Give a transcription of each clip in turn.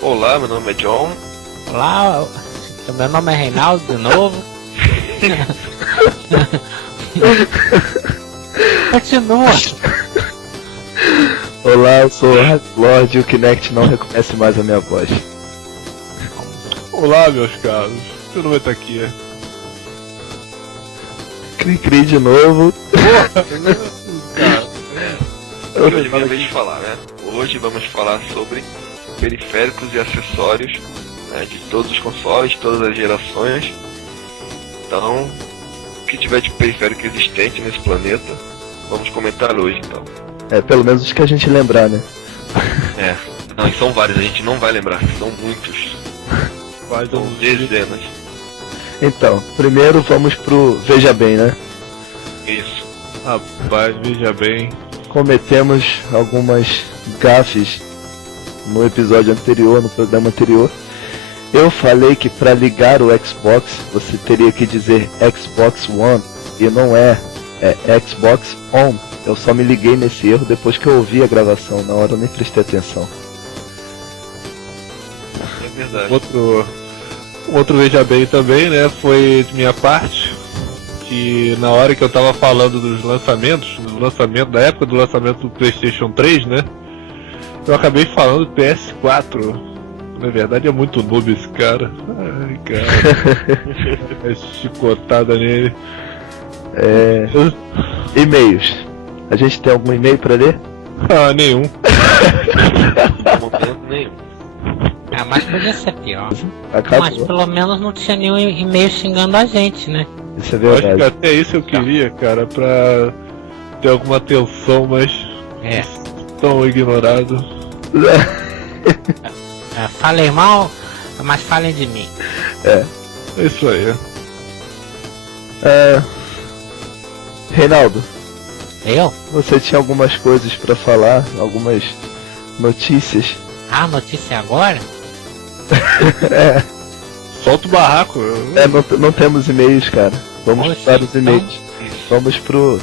Olá, meu nome é John. Olá, meu nome é Reinaldo de novo. Continua. Olá, eu sou o Lord e o Kinect não reconhece mais a minha voz. Olá, meus caros. Meu nome é Takia. Cri-cri de novo. Hoje é minha vez de falar, né? Hoje vamos falar sobre periféricos e acessórios, né, de todos os consoles, todas as gerações. Então, o que tiver de periférico existente nesse planeta, vamos comentar hoje, então. Pelo menos os que a gente lembrar, né? Não, e são vários, a gente não vai lembrar, são muitos. São dezenas. Então, primeiro vamos pro Veja Bem, né? Isso. Rapaz, veja bem. Cometemos algumas gafes no episódio anterior, no programa anterior. Eu falei que para ligar o Xbox você teria que dizer Xbox One e não é Xbox On. Eu só me liguei nesse erro depois que eu ouvi a gravação, na hora eu nem prestei atenção. É verdade. Outro veja bem também, né? Foi de minha parte. Que na hora que eu tava falando dos lançamentos, da época do lançamento do PlayStation 3, né? Eu acabei falando do PS4. Na verdade é muito noob esse cara. Ai, cara. É chicotada nele. E-mails. A gente tem algum e-mail pra ler? Nenhum. No momento nenhum. Mas podia ser pior. Acabou. Mas pelo menos não tinha nenhum e-mail xingando a gente, né? Isso é Eu acho que verdade. até isso eu queria, cara, pra ter alguma atenção, mas tão ignorado. Falei mal, mas falem de mim. É isso aí. Reinaldo, Eu? você tinha algumas coisas pra falar, algumas notícias. Notícia agora? Solta o barraco. Não temos e-mails, cara. Vamos Poxa, para os e-mails. Vamos pro...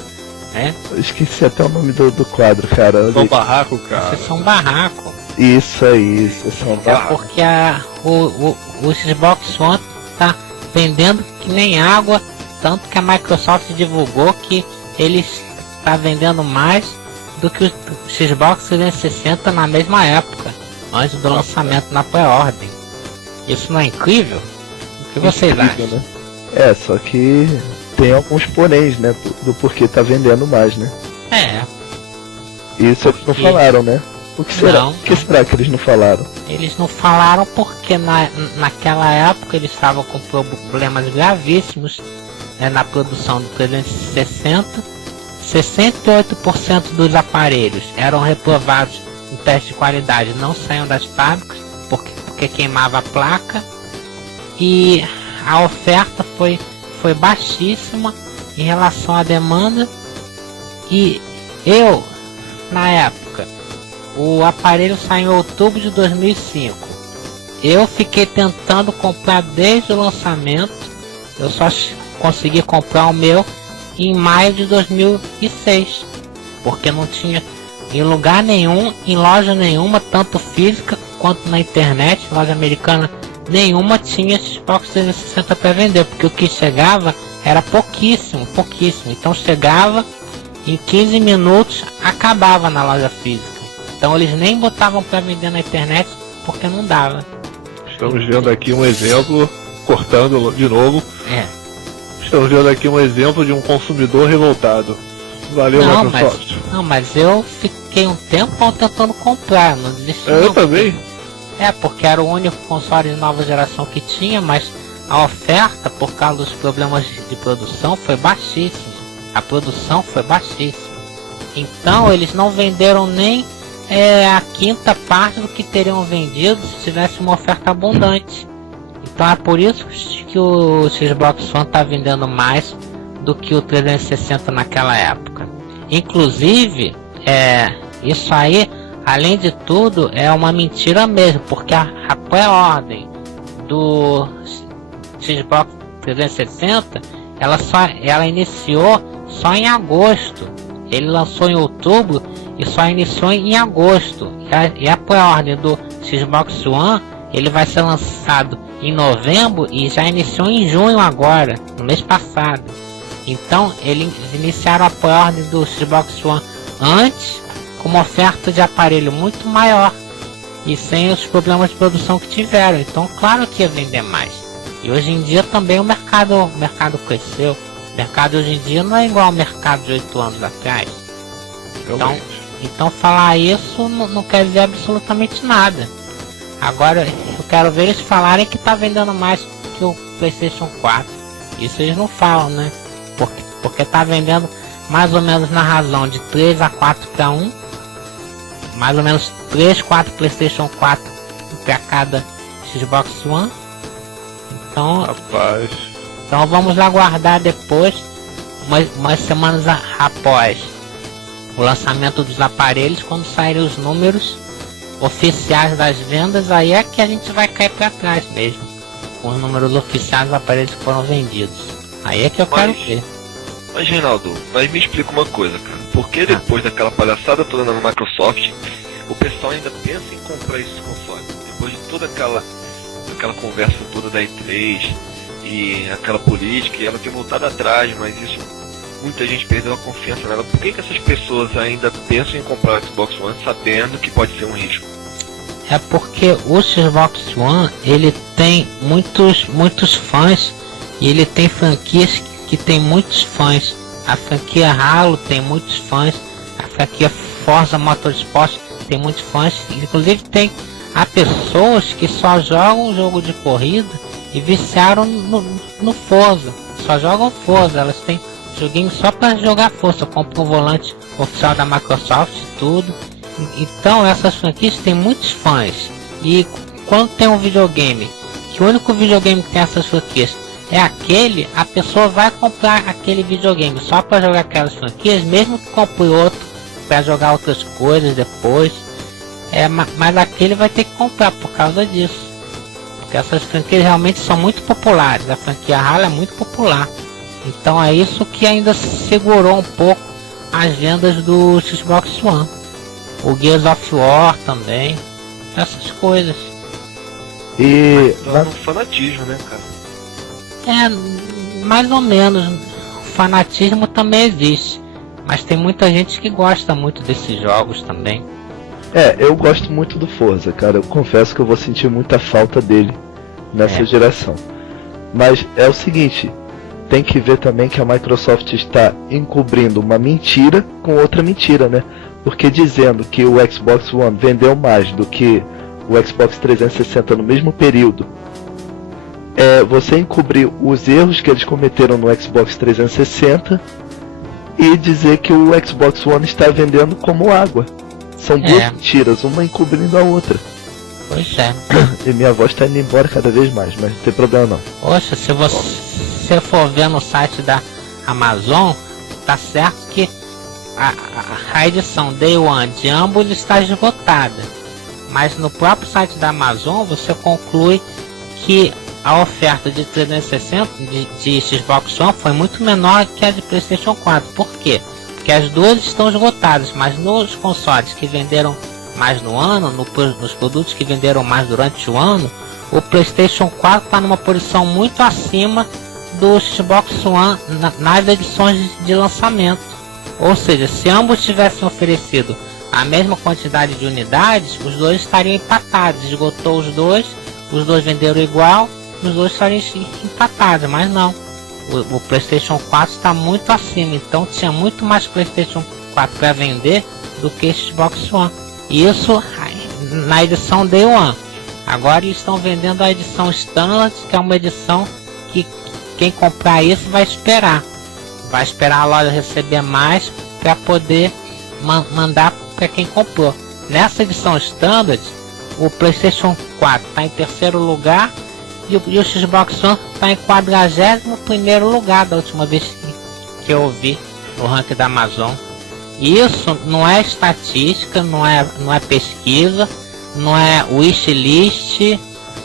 Eu esqueci até o nome do quadro, cara. Só um barraco, cara. Vocês são barraco. Isso aí, isso é um barraco. Porque o Xbox One tá vendendo que nem água, tanto que a Microsoft divulgou que ele está vendendo mais do que o Xbox 360 na mesma época, antes do lançamento na pré-ordem. Isso não é incrível? O que vocês acham? Né? Só que tem alguns poréns, né, do porquê tá vendendo mais, né? Isso eles não falaram, né? O que será? Não, o que será que eles não falaram? Eles não falaram porque naquela época eles estavam com problemas gravíssimos, na produção do 360. 68% dos aparelhos eram reprovados em teste de qualidade, não saíam das fábricas porque queimava a placa, e a oferta foi baixíssima em relação à demanda. E eu, na época, o aparelho saiu em outubro de 2005. Eu fiquei tentando comprar desde o lançamento. Eu só consegui comprar o meu em maio de 2006, porque não tinha em lugar nenhum, em loja nenhuma, tanto física quanto na internet, loja americana nenhuma tinha Xbox 360 para vender, porque o que chegava era pouquíssimo. Então chegava em 15 minutos, acabava na loja física. Então eles nem botavam para vender na internet porque não dava. Estamos vendo aqui um exemplo, cortando de novo. Estamos vendo aqui um exemplo de um consumidor revoltado. Valeu, Microsoft. Mas eu fiquei um tempo tentando comprar, não desisti. Eu também. Porque era o único console de nova geração que tinha, mas a oferta, por causa dos problemas de produção, foi baixíssima. A produção foi baixíssima. Então eles não venderam nem a quinta parte do que teriam vendido se tivesse uma oferta abundante. Então é por isso que o Xbox One está vendendo mais do que o 360 naquela época. Inclusive, isso aí, além de tudo, é uma mentira mesmo, porque a pré-ordem do Xbox 360 ela iniciou só em agosto. Ele lançou em outubro e só iniciou em agosto. E a pré-ordem do Xbox One, ele vai ser lançado em novembro e já iniciou em junho agora, no mês passado. Então eles iniciaram a pré-ordem do Xbox One antes, com uma oferta de aparelho muito maior e sem os problemas de produção que tiveram. Então claro que ia vender mais. E hoje em dia também o mercado cresceu. O mercado hoje em dia não é igual ao mercado de 8 anos atrás. Então falar isso não quer dizer absolutamente nada. Agora eu quero ver eles falarem que tá vendendo mais que o PlayStation 4. Isso eles não falam, né? Porque tá vendendo mais ou menos na razão de 3 a 4 para 1. Mais ou menos 3, 4 PlayStation 4 para cada Xbox One. Então, Rapaz, então vamos aguardar depois, umas semanas após o lançamento dos aparelhos, quando saírem os números oficiais das vendas, aí é que a gente vai cair para trás mesmo, com os números oficiais dos aparelhos que foram vendidos. Aí é que eu quero ver. Mas Reinaldo, mas me explica uma coisa, cara. Por que depois daquela palhaçada toda na Microsoft, o pessoal ainda pensa em comprar esses consoles? Depois de toda aquela conversa toda da E3 e aquela política, e ela ter voltado atrás, mas isso, muita gente perdeu a confiança nela. Por que essas pessoas ainda pensam em comprar o Xbox One sabendo que pode ser um risco? É porque o Xbox One, ele tem muitos fãs, e ele tem franquias que tem muitos fãs. A franquia Halo tem muitos fãs, a franquia Forza Motorsport tem muitos fãs, inclusive há pessoas que só jogam jogo de corrida e viciaram no Forza, só jogam Forza, elas têm joguinho só para jogar Forza, compram um volante oficial da Microsoft e tudo. Então essas franquias têm muitos fãs, e quando tem um videogame, que o único videogame que tem essas franquias é aquele, a pessoa vai comprar aquele videogame só para jogar aquelas franquias, mesmo que compre outro para jogar outras coisas depois. Mas aquele vai ter que comprar por causa disso, porque essas franquias realmente são muito populares. A franquia Halo é muito popular, então é isso que ainda segurou um pouco as vendas do Xbox One. O Gears of War também, essas coisas. E Tá um fanatismo, né, cara? Mais ou menos. O fanatismo também existe, mas tem muita gente que gosta muito desses jogos também. eu gosto muito do Forza, cara. Eu confesso que eu vou sentir muita falta dele nessa geração. Mas é o seguinte, tem que ver também que a Microsoft está encobrindo uma mentira com outra mentira, né? Porque dizendo que o Xbox One vendeu mais do que o Xbox 360 no mesmo período, você encobrir os erros que eles cometeram no Xbox 360 e dizer que o Xbox One está vendendo como água. São duas mentiras, uma encobrindo a outra. Pois é. E minha voz está indo embora cada vez mais, mas não tem problema não. Poxa, se você for ver no site da Amazon, tá certo que a edição Day One de ambos está esgotada. Mas no próprio site da Amazon você conclui que a oferta de 360 de Xbox One foi muito menor que a de PlayStation 4. Por quê? Porque as duas estão esgotadas, mas nos consoles que venderam mais no ano, nos produtos que venderam mais durante o ano, o PlayStation 4 está numa posição muito acima do Xbox One nas edições de lançamento. Ou seja, se ambos tivessem oferecido a mesma quantidade de unidades, os dois estariam empatados. Esgotou os dois venderam igual, os dois estariam empatados, mas não. O PlayStation 4 está muito acima, então tinha muito mais PlayStation 4 para vender do que Xbox One. Isso na edição Day One. Agora eles estão vendendo a edição Standard, que é uma edição que quem comprar isso vai esperar a loja receber mais para poder mandar para quem comprou. Nessa edição Standard, o PlayStation 4 está em terceiro lugar e o Xbox One está em 41º lugar da última vez que eu vi no ranking da Amazon. Isso não é estatística, não é pesquisa, não é wishlist,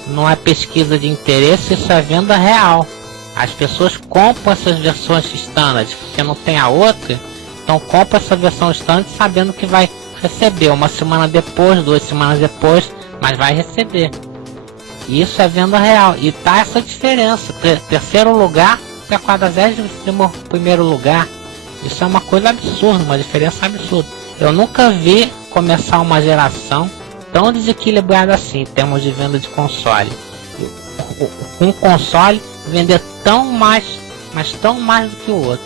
não é pesquisa de interesse, isso é venda real. As pessoas compram essas versões standard porque não tem a outra, então compra essa versão standard sabendo que vai receber uma semana depois, 2 semanas depois, mas vai receber. Isso é venda real. E tá essa diferença. Terceiro lugar para 41º lugar. Isso é uma coisa absurda, uma diferença absurda. Eu nunca vi começar uma geração tão desequilibrada assim em termos de venda de console. Um console vender tão mais, mas tão mais do que o outro.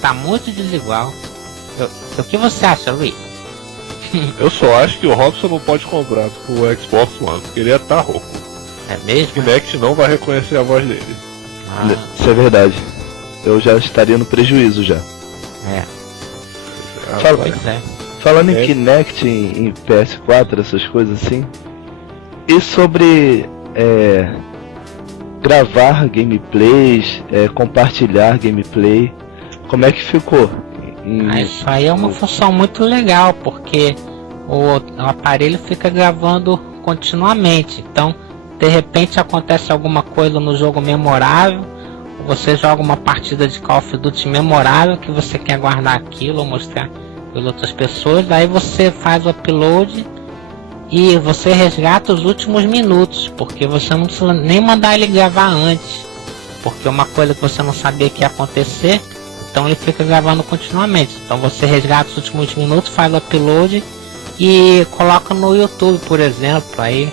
Tá muito desigual. O que você acha, Luiz? Eu só acho que o Robson não pode comprar o Xbox One, porque ele ia estar rouco. É mesmo? O Kinect não vai reconhecer a voz dele. Isso é verdade. Eu já estaria no prejuízo já. Pois é. Falando em Kinect, em PS4, essas coisas assim. E sobre gravar gameplays, compartilhar gameplay, como é que ficou? Isso aí é uma função muito legal, porque o aparelho fica gravando continuamente. Então, de repente acontece alguma coisa no jogo memorável, você joga uma partida de Call of Duty memorável que você quer guardar aquilo ou mostrar para outras pessoas, daí você faz o upload e você resgata os últimos minutos, porque você não precisa nem mandar ele gravar antes, porque uma coisa que você não sabia que ia acontecer, então ele fica gravando continuamente. Então você resgata os últimos minutos, faz o upload e coloca no YouTube, por exemplo. Aí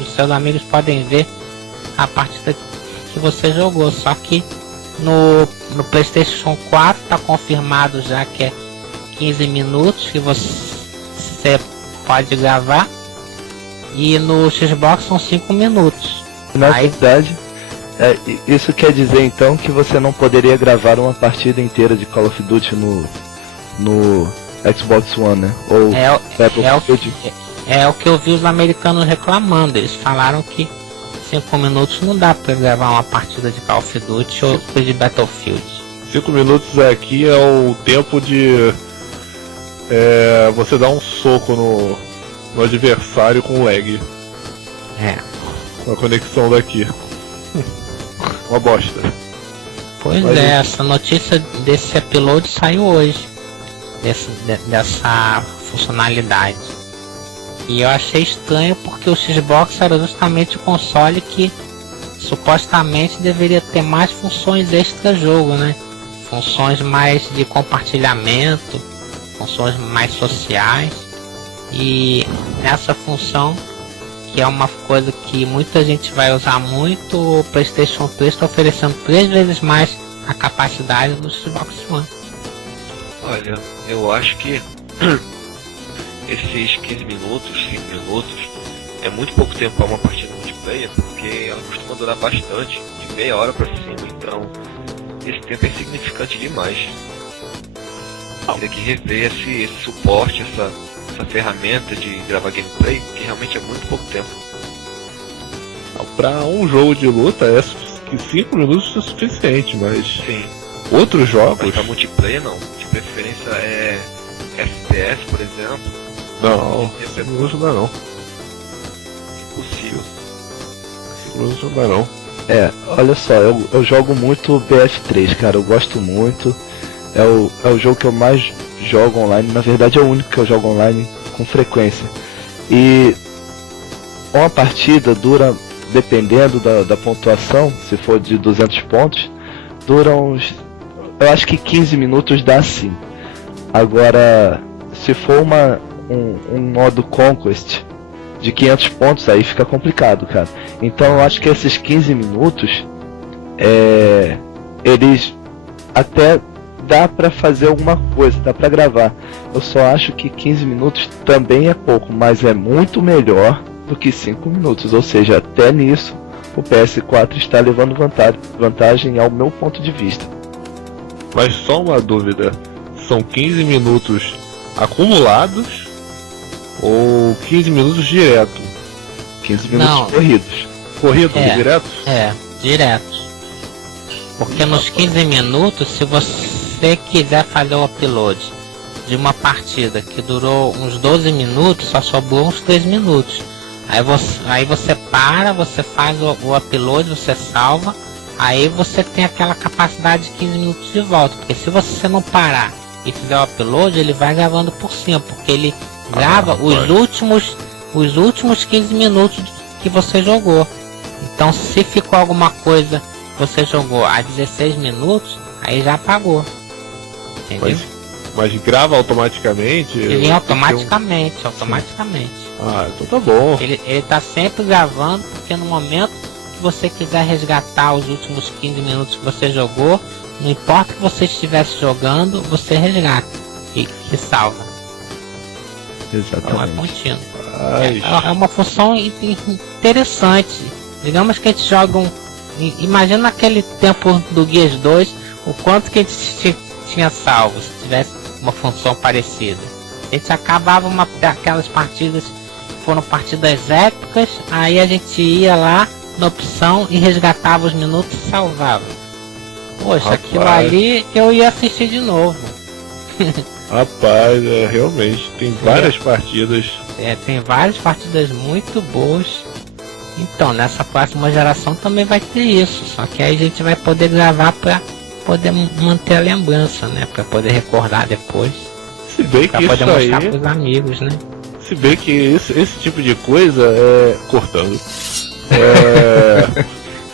os seus amigos podem ver a partida que você jogou. Só que no PlayStation 4 está confirmado já que é 15 minutos que você pode gravar, e no Xbox são 5 minutos. Na verdade, isso quer dizer então que você não poderia gravar uma partida inteira de Call of Duty no Xbox One, né? Ou é o que eu vi os americanos reclamando. Eles falaram que 5 minutos não dá para gravar uma partida de Call of Duty ou de Battlefield. 5 minutos aqui é o tempo de você dar um soco no adversário com lag. Com a conexão daqui. Uma bosta. Pois Mas essa notícia desse upload saiu hoje. Dessa funcionalidade. E eu achei estranho porque o Xbox era justamente o console que supostamente deveria ter mais funções extra jogo, né? Funções mais de compartilhamento, funções mais sociais. E nessa função, que é uma coisa que muita gente vai usar muito, o PlayStation 3 está oferecendo 3 vezes mais a capacidade do Xbox One. Olha, eu acho que esses 15 minutos, 5 minutos, é muito pouco tempo para uma partida multiplayer, porque ela costuma durar bastante, de meia hora para cima, então esse tempo é significante demais. Tem que rever esse suporte, essa ferramenta de gravar gameplay, que realmente é muito pouco tempo. Para um jogo de luta, que 5 minutos é suficiente, mas sim, outros jogos... Mas para multiplayer não, de preferência é FPS, por exemplo. Não, 5 minutos não dá não. Impossível. 5 minutos não dá não. Olha só, eu jogo muito BF3, cara, eu gosto muito. É o jogo que eu mais jogo online, na verdade é o único que eu jogo online com frequência. E uma partida dura, dependendo da pontuação, se for de 200 pontos, dura uns... eu acho que 15 minutos dá sim. Agora, se for um modo Conquest de 500 pontos, aí fica complicado, cara. Então eu acho que esses 15 minutos, eles até dá pra fazer alguma coisa, dá pra gravar. Eu só acho que 15 minutos também é pouco, mas é muito melhor do que 5 minutos. Ou seja, até nisso o PS4 está levando vantagem ao meu ponto de vista. Mas só uma dúvida, são 15 minutos acumulados ou 15 minutos direto? 15 minutos Não. corridos. Corrido direto? Direto. Porque nos 15 minutos, se você quiser fazer o upload de uma partida que durou uns 12 minutos, só sobrou uns 3 minutos. Aí você para, você faz o upload, você salva, aí você tem aquela capacidade de 15 minutos de volta. Porque se você não parar e fizer o upload, ele vai gravando por cima, porque ele grava os últimos 15 minutos que você jogou. Então se ficou alguma coisa que você jogou a 16 minutos, aí já apagou. Entendeu? Mas grava automaticamente? Ele automaticamente. Ah, então tá bom. Ele tá sempre gravando, porque no momento que você quiser resgatar os últimos 15 minutos que você jogou, não importa que você estivesse jogando, você resgata e salva. Então é contínuo. É uma função interessante. Digamos que a gente joga imagina naquele tempo do Gears 2, o quanto que a gente tinha salvo se tivesse uma função parecida. A gente acabava aquelas partidas, foram partidas épicas, aí a gente ia lá na opção e resgatava os minutos e salvava. Poxa, rapaz, aquilo ali eu ia assistir de novo. Rapaz, realmente, tem várias partidas. Tem várias partidas muito boas. Então, nessa próxima geração também vai ter isso. Só que aí a gente vai poder gravar pra poder manter a lembrança, né? Pra poder recordar depois. Se bem que poder isso mostrar aí... pros amigos, né? Se bem que esse tipo de coisa cortando.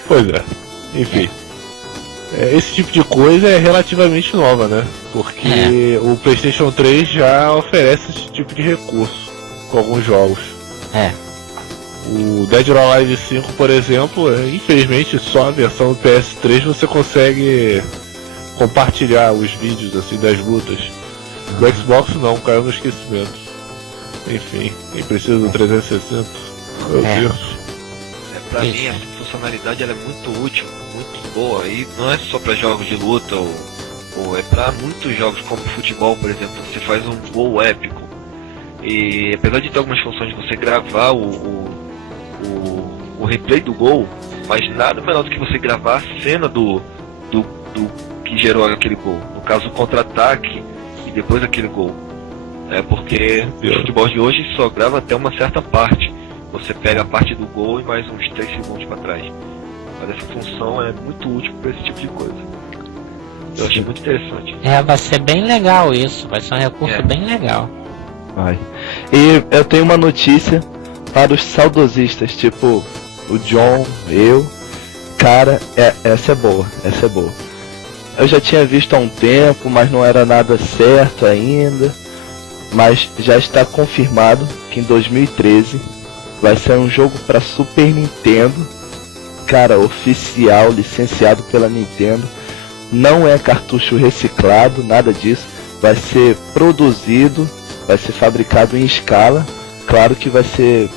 Pois é. Enfim. Esse tipo de coisa é relativamente nova, né? Porque o PlayStation 3 já oferece esse tipo de recurso com alguns jogos. O Dead or Alive 5, por exemplo, infelizmente só a versão do PS3 você consegue compartilhar os vídeos assim das lutas. Do Xbox não, caiu no esquecimento. Enfim, quem precisa do 360? Meu Deus. Pra mim essa funcionalidade ela é muito útil, muito boa, e não é só para jogos de luta ou é para muitos jogos como futebol, por exemplo. Você faz um gol épico e apesar de ter algumas funções de você gravar o replay do gol, mas nada melhor do que você gravar a cena do que gerou aquele gol, no caso o contra-ataque e depois aquele gol. Porque o futebol de hoje só grava até uma certa parte. Você pega a parte do gol e mais uns 3 segundos para trás. Mas essa função é muito útil para esse tipo de coisa. Eu achei muito interessante. Vai ser bem legal isso. Vai ser um recurso bem legal. Vai. E eu tenho uma notícia para os saudosistas, tipo o John, eu. Cara, essa é boa. Eu já tinha visto há um tempo, mas não era nada certo ainda. Mas já está confirmado que em 2013 vai sair um jogo para Super Nintendo, cara, oficial, licenciado pela Nintendo. Não é cartucho reciclado, nada disso. Vai ser produzido, vai ser fabricado em escala. Claro que vai ser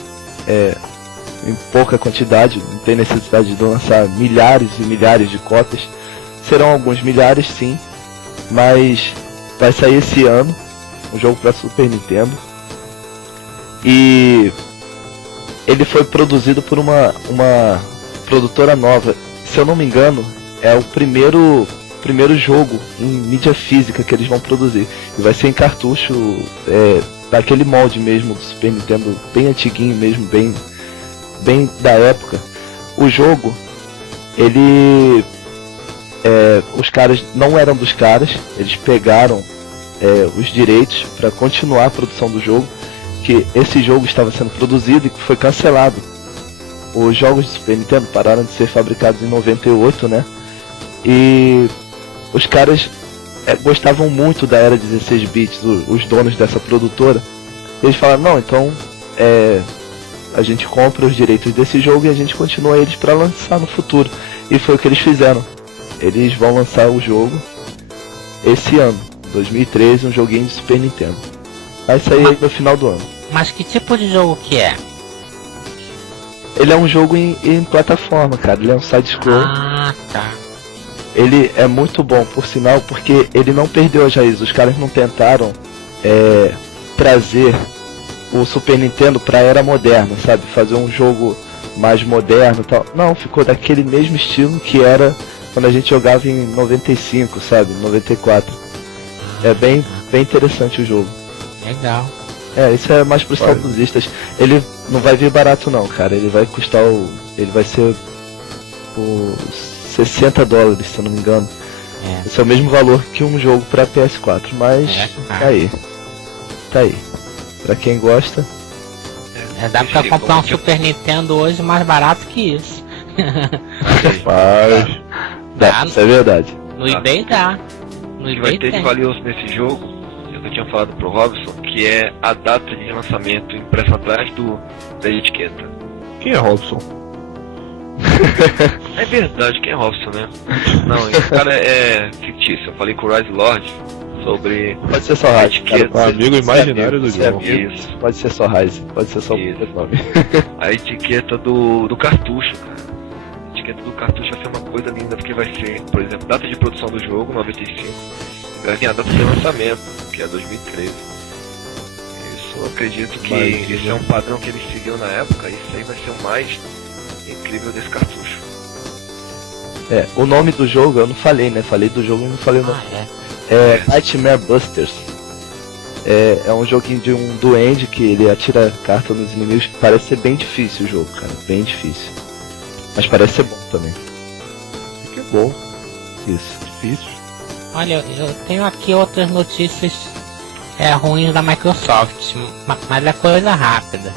em pouca quantidade, não tem necessidade de lançar milhares e milhares de cópias. Serão alguns milhares, sim, mas vai sair esse ano. Um jogo para Super Nintendo. E ele foi produzido por uma produtora nova. Se eu não me engano, é o primeiro jogo em mídia física que eles vão produzir. E vai ser em cartucho, daquele molde mesmo do Super Nintendo, bem antiguinho mesmo, bem da época. O jogo, ele... os caras não eram dos caras, eles pegaram os direitos para continuar a produção do jogo, que esse jogo estava sendo produzido e que foi cancelado. Os jogos de Super Nintendo pararam de ser fabricados em 98, né? E os caras gostavam muito da era 16 bits, os donos dessa produtora. Eles falaram, não, então a gente compra os direitos desse jogo e a gente continua eles para lançar no futuro. E foi o que eles fizeram. Eles vão lançar o jogo esse ano, 2013, um joguinho de Super Nintendo. Vai sair aí no final do ano. Mas que tipo de jogo que é? Ele é um jogo em plataforma, cara. Ele é um side-scroll. Ah, tá. Ele é muito bom, por sinal, porque ele não perdeu as raízes. Os caras não tentaram trazer o Super Nintendo pra era moderna, sabe? Fazer um jogo mais moderno e tal. Não, ficou daquele mesmo estilo que era quando a gente jogava em 95, sabe? 94. É bem interessante o jogo. Legal. Isso é mais pros saudosistas. Ele não vai vir barato não, cara. Ele vai custar ele vai ser $60, se eu não me engano. Esse é o mesmo valor que um jogo pra PS4, mas tá aí. Pra quem gosta, Dá pra comprar um Super Nintendo hoje mais barato que isso. Mas dá, isso é verdade. No eBay dá. No O que eBay vai ter de tem. valioso nesse jogo, eu tinha falado pro Robson, que é a data de lançamento impressa atrás da etiqueta. quem é Robson? É verdade, quem é Robson, né? Não, esse cara é fictício. Eu falei com o Rise Lord sobre Pode ser só a Rise, cara. etiqueta. Um amigo imaginário do Você é jogo. amigo, Isso. pode ser só Rise, pode ser só Isso. o nome. A etiqueta do cartucho, cara. A etiqueta do cartucho vai ser uma coisa linda, porque vai ser, por exemplo, data de produção do jogo, 95. Vai vir a data de lançamento, que é 2013. Isso eu acredito que esse é um padrão que ele seguiu na época, e isso aí vai ser o mais incrível desse cartucho. O nome do jogo eu não falei, né? Falei do jogo e não falei o nome. É. Nightmare Busters. É um joguinho de um duende que ele atira carta nos inimigos. Parece ser bem difícil o jogo, cara. Bem difícil. Mas parece ser bom também. Que é bom, Isso. difícil. Olha, eu tenho aqui outras notícias ruins da Microsoft, mas é coisa rápida.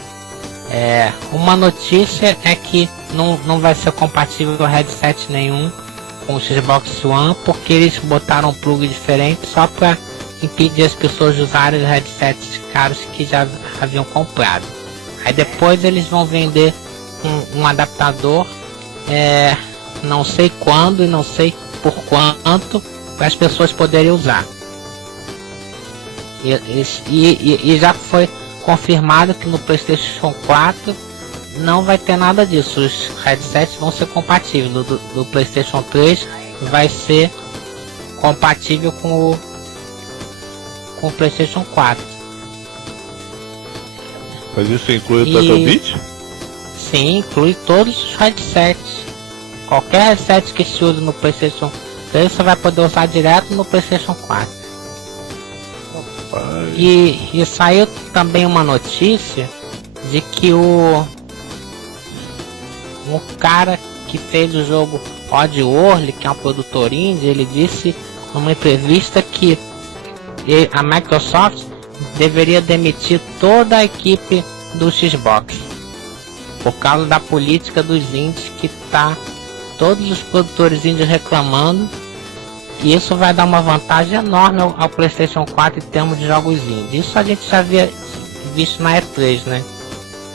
Uma notícia é que não vai ser compatível com headset nenhum com o Xbox One, porque eles botaram um plug diferente só para impedir as pessoas de usarem os headsets caros que já haviam comprado. Aí depois eles vão vender um adaptador, não sei quando e não sei por quanto, para as pessoas poderem usar. E já foi confirmado que no PlayStation 4 não vai ter nada disso. Os headsets vão ser compatíveis. Do PlayStation 3 vai ser compatível com o PlayStation 4. Mas isso inclui o Turtle-Beach? Sim, inclui todos os headsets. Qualquer headset que se use no PlayStation 3 você vai poder usar direto no PlayStation 4. E saiu também uma notícia de que o cara que fez o jogo Oddworld, que é um produtor indie, ele disse numa entrevista que a Microsoft deveria demitir toda a equipe do Xbox por causa da política dos indies, que tá todos os produtores indies reclamando. E isso vai dar uma vantagem enorme ao PlayStation 4 em termos de jogos indie. Isso a gente já havia visto na E3, né?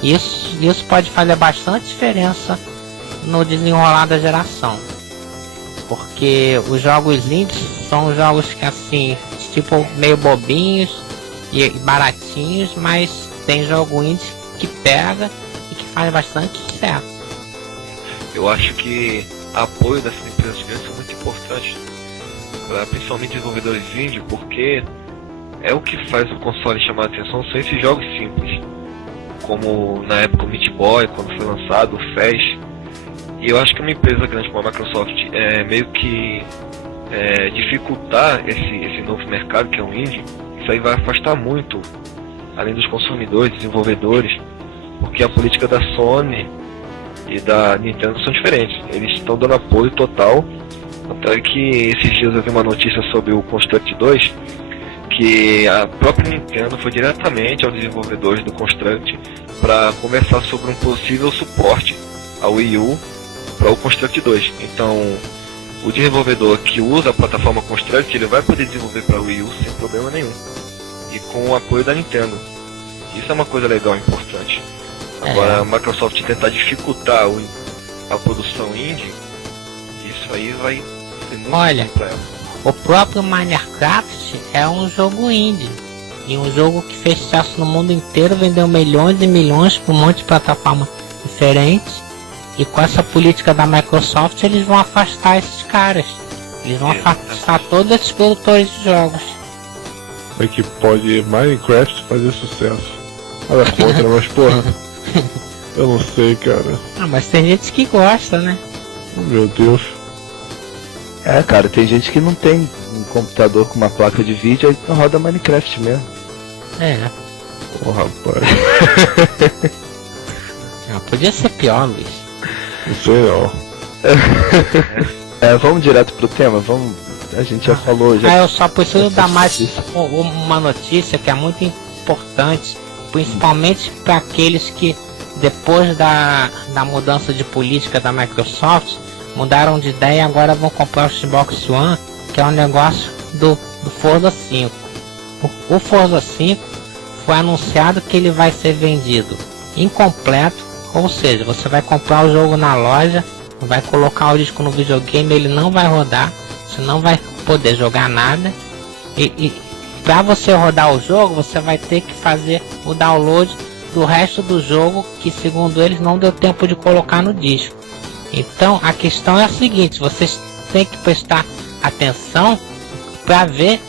Isso pode fazer bastante diferença no desenrolar da geração. Porque os jogos indies são jogos que, assim, tipo meio bobinhos e baratinhos, mas tem jogo indie que pega e que faz bastante sucesso. Eu acho que apoio dessas empresas grandes é muito importante, principalmente desenvolvedores indie, porque é o que faz o console chamar a atenção. São esses jogos simples, como na época o Meat Boy, quando foi lançado, o Fez. E eu acho que uma empresa grande como a Microsoft meio que dificultar esse novo mercado que é o indie, isso aí vai afastar muito, além dos consumidores, desenvolvedores, porque a política da Sony e da Nintendo são diferentes. Eles estão dando apoio total. Até que esses dias eu vi uma notícia sobre o Construct 2, que a própria Nintendo foi diretamente aos desenvolvedores do Construct para conversar sobre um possível suporte ao Wii U para o Construct 2. Então, o desenvolvedor que usa a plataforma Construct, ele vai poder desenvolver para o Wii U sem problema nenhum, e com o apoio da Nintendo. Isso é uma coisa legal, importante. Agora, a Microsoft tentar dificultar a produção indie, isso aí vai ter muito Olha, pra ela. o próprio Minecraft é um jogo indie. E um jogo que fez sucesso no mundo inteiro, vendeu milhões e milhões por um monte de plataformas diferentes. E com essa política da Microsoft, eles vão afastar esses caras. Eles vão afastar todos esses produtores de jogos. É que pode Minecraft fazer sucesso. Nada contra, mas porra, eu não sei, cara. Ah, mas tem gente que gosta, né? Oh, meu Deus. Cara, tem gente que não tem um computador com uma placa de vídeo, aí roda Minecraft mesmo. Oh, rapaz. Podia ser pior, Luiz. Não sei não. Vamos direto pro tema, vamos A gente já falou. Eu só preciso dar mais uma notícia que é muito importante, principalmente para aqueles que, depois da mudança de política da Microsoft, mudaram de ideia e agora vão comprar o Xbox One, que é um negócio do Forza 5. O Forza 5 foi anunciado que ele vai ser vendido incompleto, ou seja, você vai comprar o jogo na loja, vai colocar o disco no videogame, ele não vai rodar, você não vai poder jogar nada, e para você rodar o jogo, você vai ter que fazer o download do resto do jogo, que segundo eles não deu tempo de colocar no disco. Então a questão é a seguinte: vocês têm que prestar atenção para ver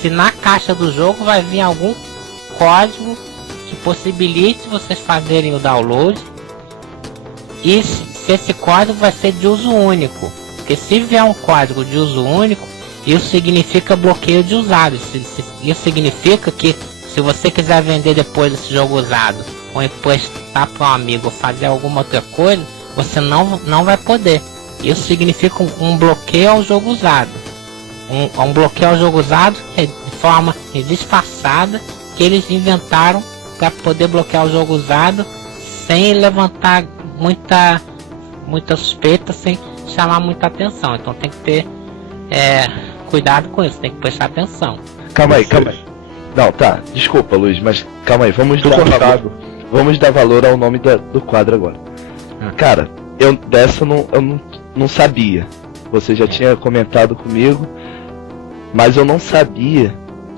se na caixa do jogo vai vir algum código que possibilite vocês fazerem o download, e se esse código vai ser de uso único, porque se vier um código de uso único, isso significa bloqueio de usados. Isso significa que se você quiser vender depois esse jogo usado, ou emprestar para um amigo, ou fazer alguma outra coisa, você não vai poder. Isso significa um bloqueio ao jogo usado. Um bloqueio ao jogo usado de forma disfarçada, que eles inventaram para poder bloquear o jogo usado sem levantar muita suspeita, sem chamar muita atenção. Então tem que ter cuidado com isso, tem que prestar atenção. Calma aí. Não, tá, desculpa, Luiz, mas calma aí, vamos dar valor ao nome do quadro agora. Cara, eu não sabia. Você já tinha comentado comigo, mas eu não sabia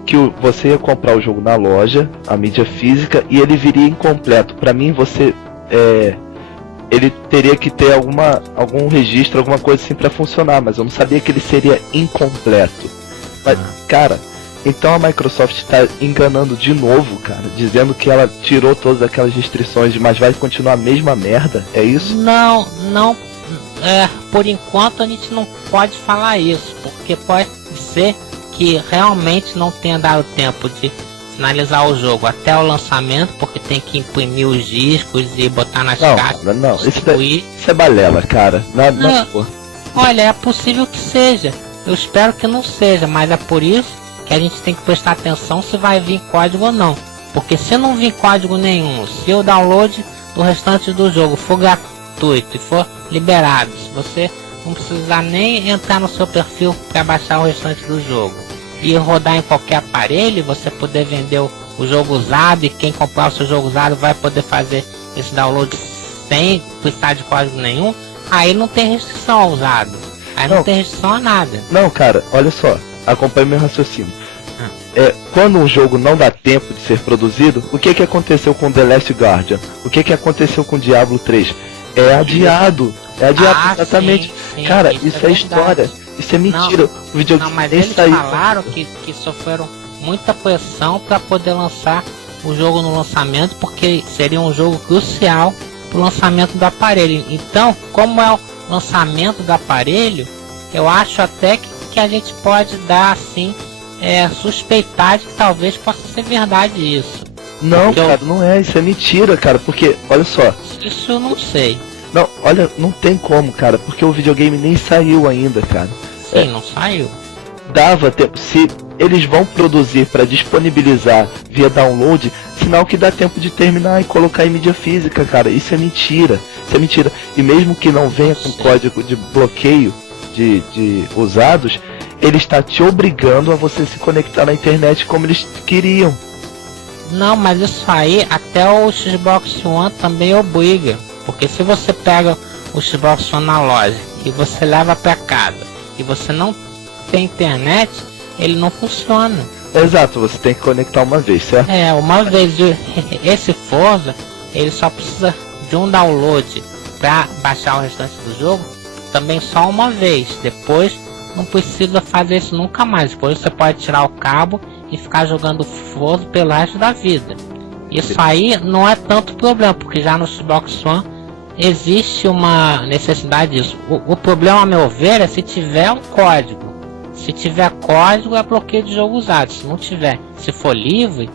que você ia comprar o jogo na loja, a mídia física, e ele viria incompleto. Pra mim, ele teria que ter algum registro, alguma coisa assim pra funcionar, mas eu não sabia que ele seria incompleto. Mas, cara, então a Microsoft está enganando de novo, cara, dizendo que ela tirou todas aquelas restrições, mas vai continuar a mesma merda, é isso? Não, por enquanto a gente não pode falar isso, porque pode ser que realmente não tenha dado tempo de finalizar o jogo até o lançamento, porque tem que imprimir os discos e botar nas caixas. Não, isso é balela, cara. Olha, é possível que seja, eu espero que não seja, mas é por isso que a gente tem que prestar atenção se vai vir código ou não, porque se não vir código nenhum, se o download do restante do jogo for gratuito e for liberado, se você não precisar nem entrar no seu perfil para baixar o restante do jogo e rodar em qualquer aparelho, você poder vender o jogo usado, e quem comprar o seu jogo usado vai poder fazer esse download sem precisar de código nenhum, aí não tem restrição ao usado, aí não tem restrição a nada. Não, cara, olha só, acompanhe meu raciocínio. Quando um jogo não dá tempo de ser produzido, o que aconteceu com The Last Guardian? O que aconteceu com Diablo 3? É adiado, exatamente. Sim, cara, isso é história, isso é mentira. O videogame mas eles falaram que sofreram muita pressão para poder lançar o jogo no lançamento, porque seria um jogo crucial para o lançamento do aparelho. Então, como é o lançamento do aparelho, eu acho até que a gente pode dar assim, suspeitar de que talvez possa ser verdade isso. Não, cara, não é, isso é mentira, cara, porque, olha só. Isso eu não sei. Não, olha, não tem como, cara, porque o videogame nem saiu ainda, cara. Sim, não saiu. Dava tempo, se eles vão produzir para disponibilizar via download, sinal que dá tempo de terminar e colocar em mídia física, cara, isso é mentira. Isso é mentira. E mesmo que não venha com código de bloqueio de usados, ele está te obrigando a você se conectar na internet como eles queriam. Não, mas isso aí até o Xbox One também obriga, porque se você pega o Xbox One na loja e você leva para casa e você não tem internet, ele não funciona. Exato, você tem que conectar uma vez, certo? Uma vez. Esse Forza, ele só precisa de um download para baixar o restante do jogo, também só uma vez. Depois não precisa fazer isso nunca mais. Depois você pode tirar o cabo e ficar jogando Forza pelo resto da vida. Isso aí não é tanto problema, porque já no Xbox One existe uma necessidade disso. O problema, a meu ver, é se tiver um código. Se tiver código, é bloqueio de jogo usado. Se não tiver, se for livre,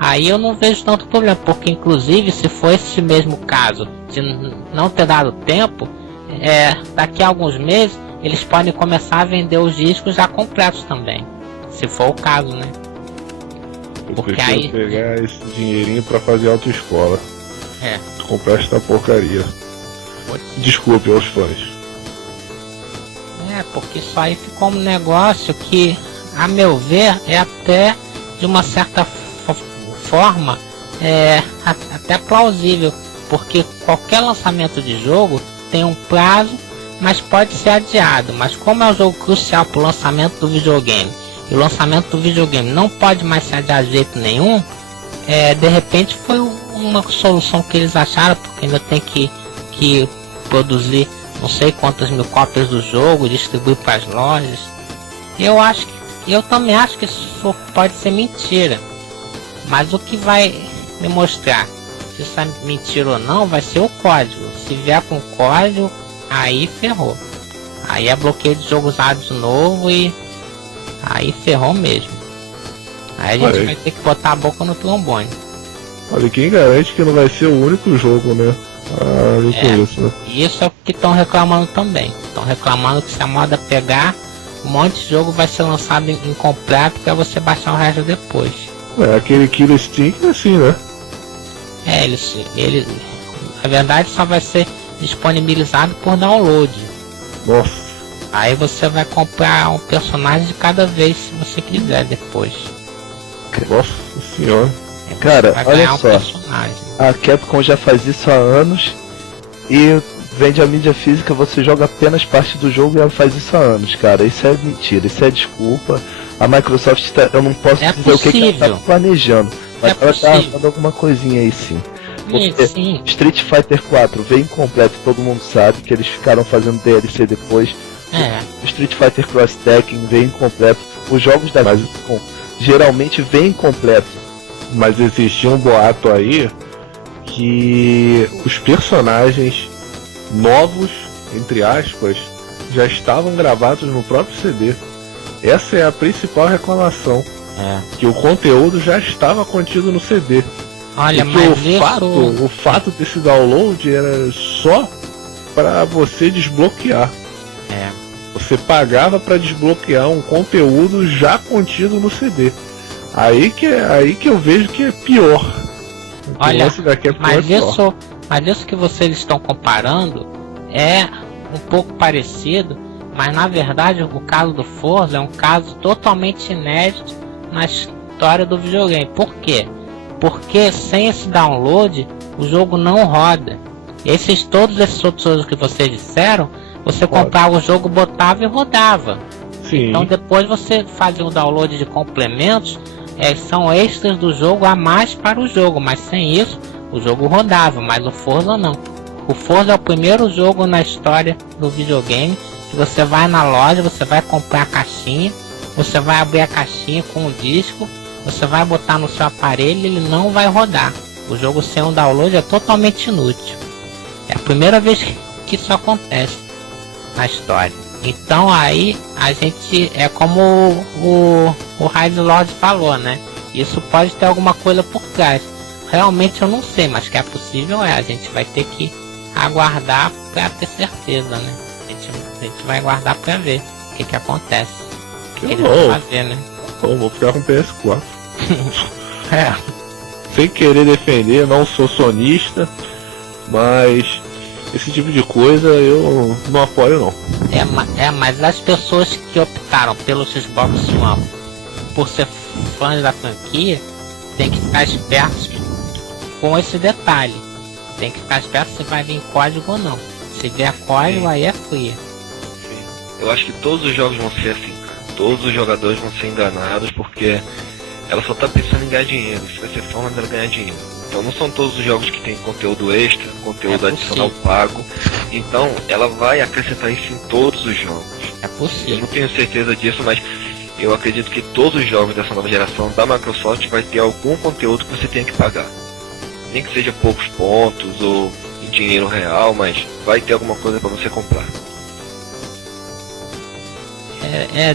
aí eu não vejo tanto problema, porque inclusive se for esse mesmo caso de não ter dado tempo, daqui a alguns meses eles podem começar a vender os discos já completos também, se for o caso, né? Eu Porque prefiro aí- pegar esse dinheirinho pra fazer autoescola. É. Comprar esta porcaria. Desculpe aos fãs. Porque isso aí ficou um negócio que, a meu ver, é até de uma certa forma até plausível, porque qualquer lançamento de jogo tem um prazo, mas pode ser adiado. Mas como é um jogo crucial para o lançamento do videogame, e o lançamento do videogame não pode mais ser adiado de jeito nenhum, de repente foi uma solução que eles acharam, porque ainda tem que produzir não sei quantas mil cópias do jogo, distribuir para as lojas. Eu também acho que isso pode ser mentira, mas o que vai me mostrar se isso é mentira ou não vai ser o código. Se vier com código, aí ferrou. Aí é bloqueio de jogo usado de novo e aí ferrou mesmo. Aí a gente vai ter que botar a boca no trombone. Olha, quem garante que não vai ser o único jogo, né? Eu conheço, né? E isso é o que estão reclamando também. Estão reclamando que se a moda pegar, um monte de jogo vai ser lançado incompleto para você baixar o resto depois. Aquele Killer Instinct é assim, né? Ele na verdade só vai ser disponibilizado por download. Nossa. Aí você vai comprar um personagem de cada vez se você quiser depois. Nossa senhora. Cara, vai olha ganhar um só. personagem. A Capcom já faz isso há anos e vende a mídia física, você joga apenas parte do jogo e ela faz isso há anos, cara. Isso é mentira, isso é desculpa. A Microsoft eu não posso dizer o que ela tá planejando, mas ela tá arrumando alguma coisinha aí sim. Porque Sim. Street Fighter 4 veio incompleto, todo mundo sabe que eles ficaram fazendo DLC depois. O Street Fighter Cross Tekken veio incompleto. Os jogos da Capcom geralmente vêm incompleto. Mas existia um boato aí que os personagens novos, entre aspas, já estavam gravados no próprio CD. Essa é a principal reclamação. Que o conteúdo já estava contido no CD. Olha, porque mas o fato desse download era só para você desbloquear. Você pagava para desbloquear um conteúdo já contido no CD. Aí que eu vejo que é pior. Olha, mas isso que vocês estão comparando é um pouco parecido, mas na verdade o caso do Forza é um caso totalmente inédito na história do videogame. Por quê? Porque sem esse download o jogo não roda. Todos esses outros jogos que vocês disseram, você comprava o jogo, botava e rodava. Sim. Então depois você fazia um download de complementos, são extras do jogo a mais para o jogo, mas sem isso o jogo rodava, mas o Forza não. O Forza é o primeiro jogo na história do videogame que você vai na loja, você vai comprar a caixinha, você vai abrir a caixinha com o disco, você vai botar no seu aparelho e ele não vai rodar. O jogo sem um download é totalmente inútil. É a primeira vez que isso acontece na história. Então aí a gente é como o Raid Lord falou, né? Isso pode ter alguma coisa por trás. Realmente eu não sei, mas que é possível a gente vai ter que aguardar para ter certeza, né? A gente vai aguardar para ver o que acontece. O que eles vão fazer, né? Vou ficar com o PS4. Sem querer defender, não sou sonista, mas esse tipo de coisa eu não apoio não. Mas as pessoas que optaram pelo Xbox One por ser fãs da franquia tem que ficar espertos com esse detalhe. Tem que ficar esperto se vai vir código ou não. Se vier código, aí é fria. Eu acho que todos os jogos vão ser assim, cara. Todos os jogadores vão ser enganados porque ela só tá pensando em ganhar dinheiro. Isso vai ser forma dela ganhar dinheiro. Então não são todos os jogos que tem conteúdo extra, conteúdo adicional pago. Então ela vai acrescentar isso em todos os jogos. É possível. Eu não tenho certeza disso, mas eu acredito que todos os jogos dessa nova geração da Microsoft vai ter algum conteúdo que você tenha que pagar. Nem que seja poucos pontos ou em dinheiro real, mas vai ter alguma coisa para você comprar.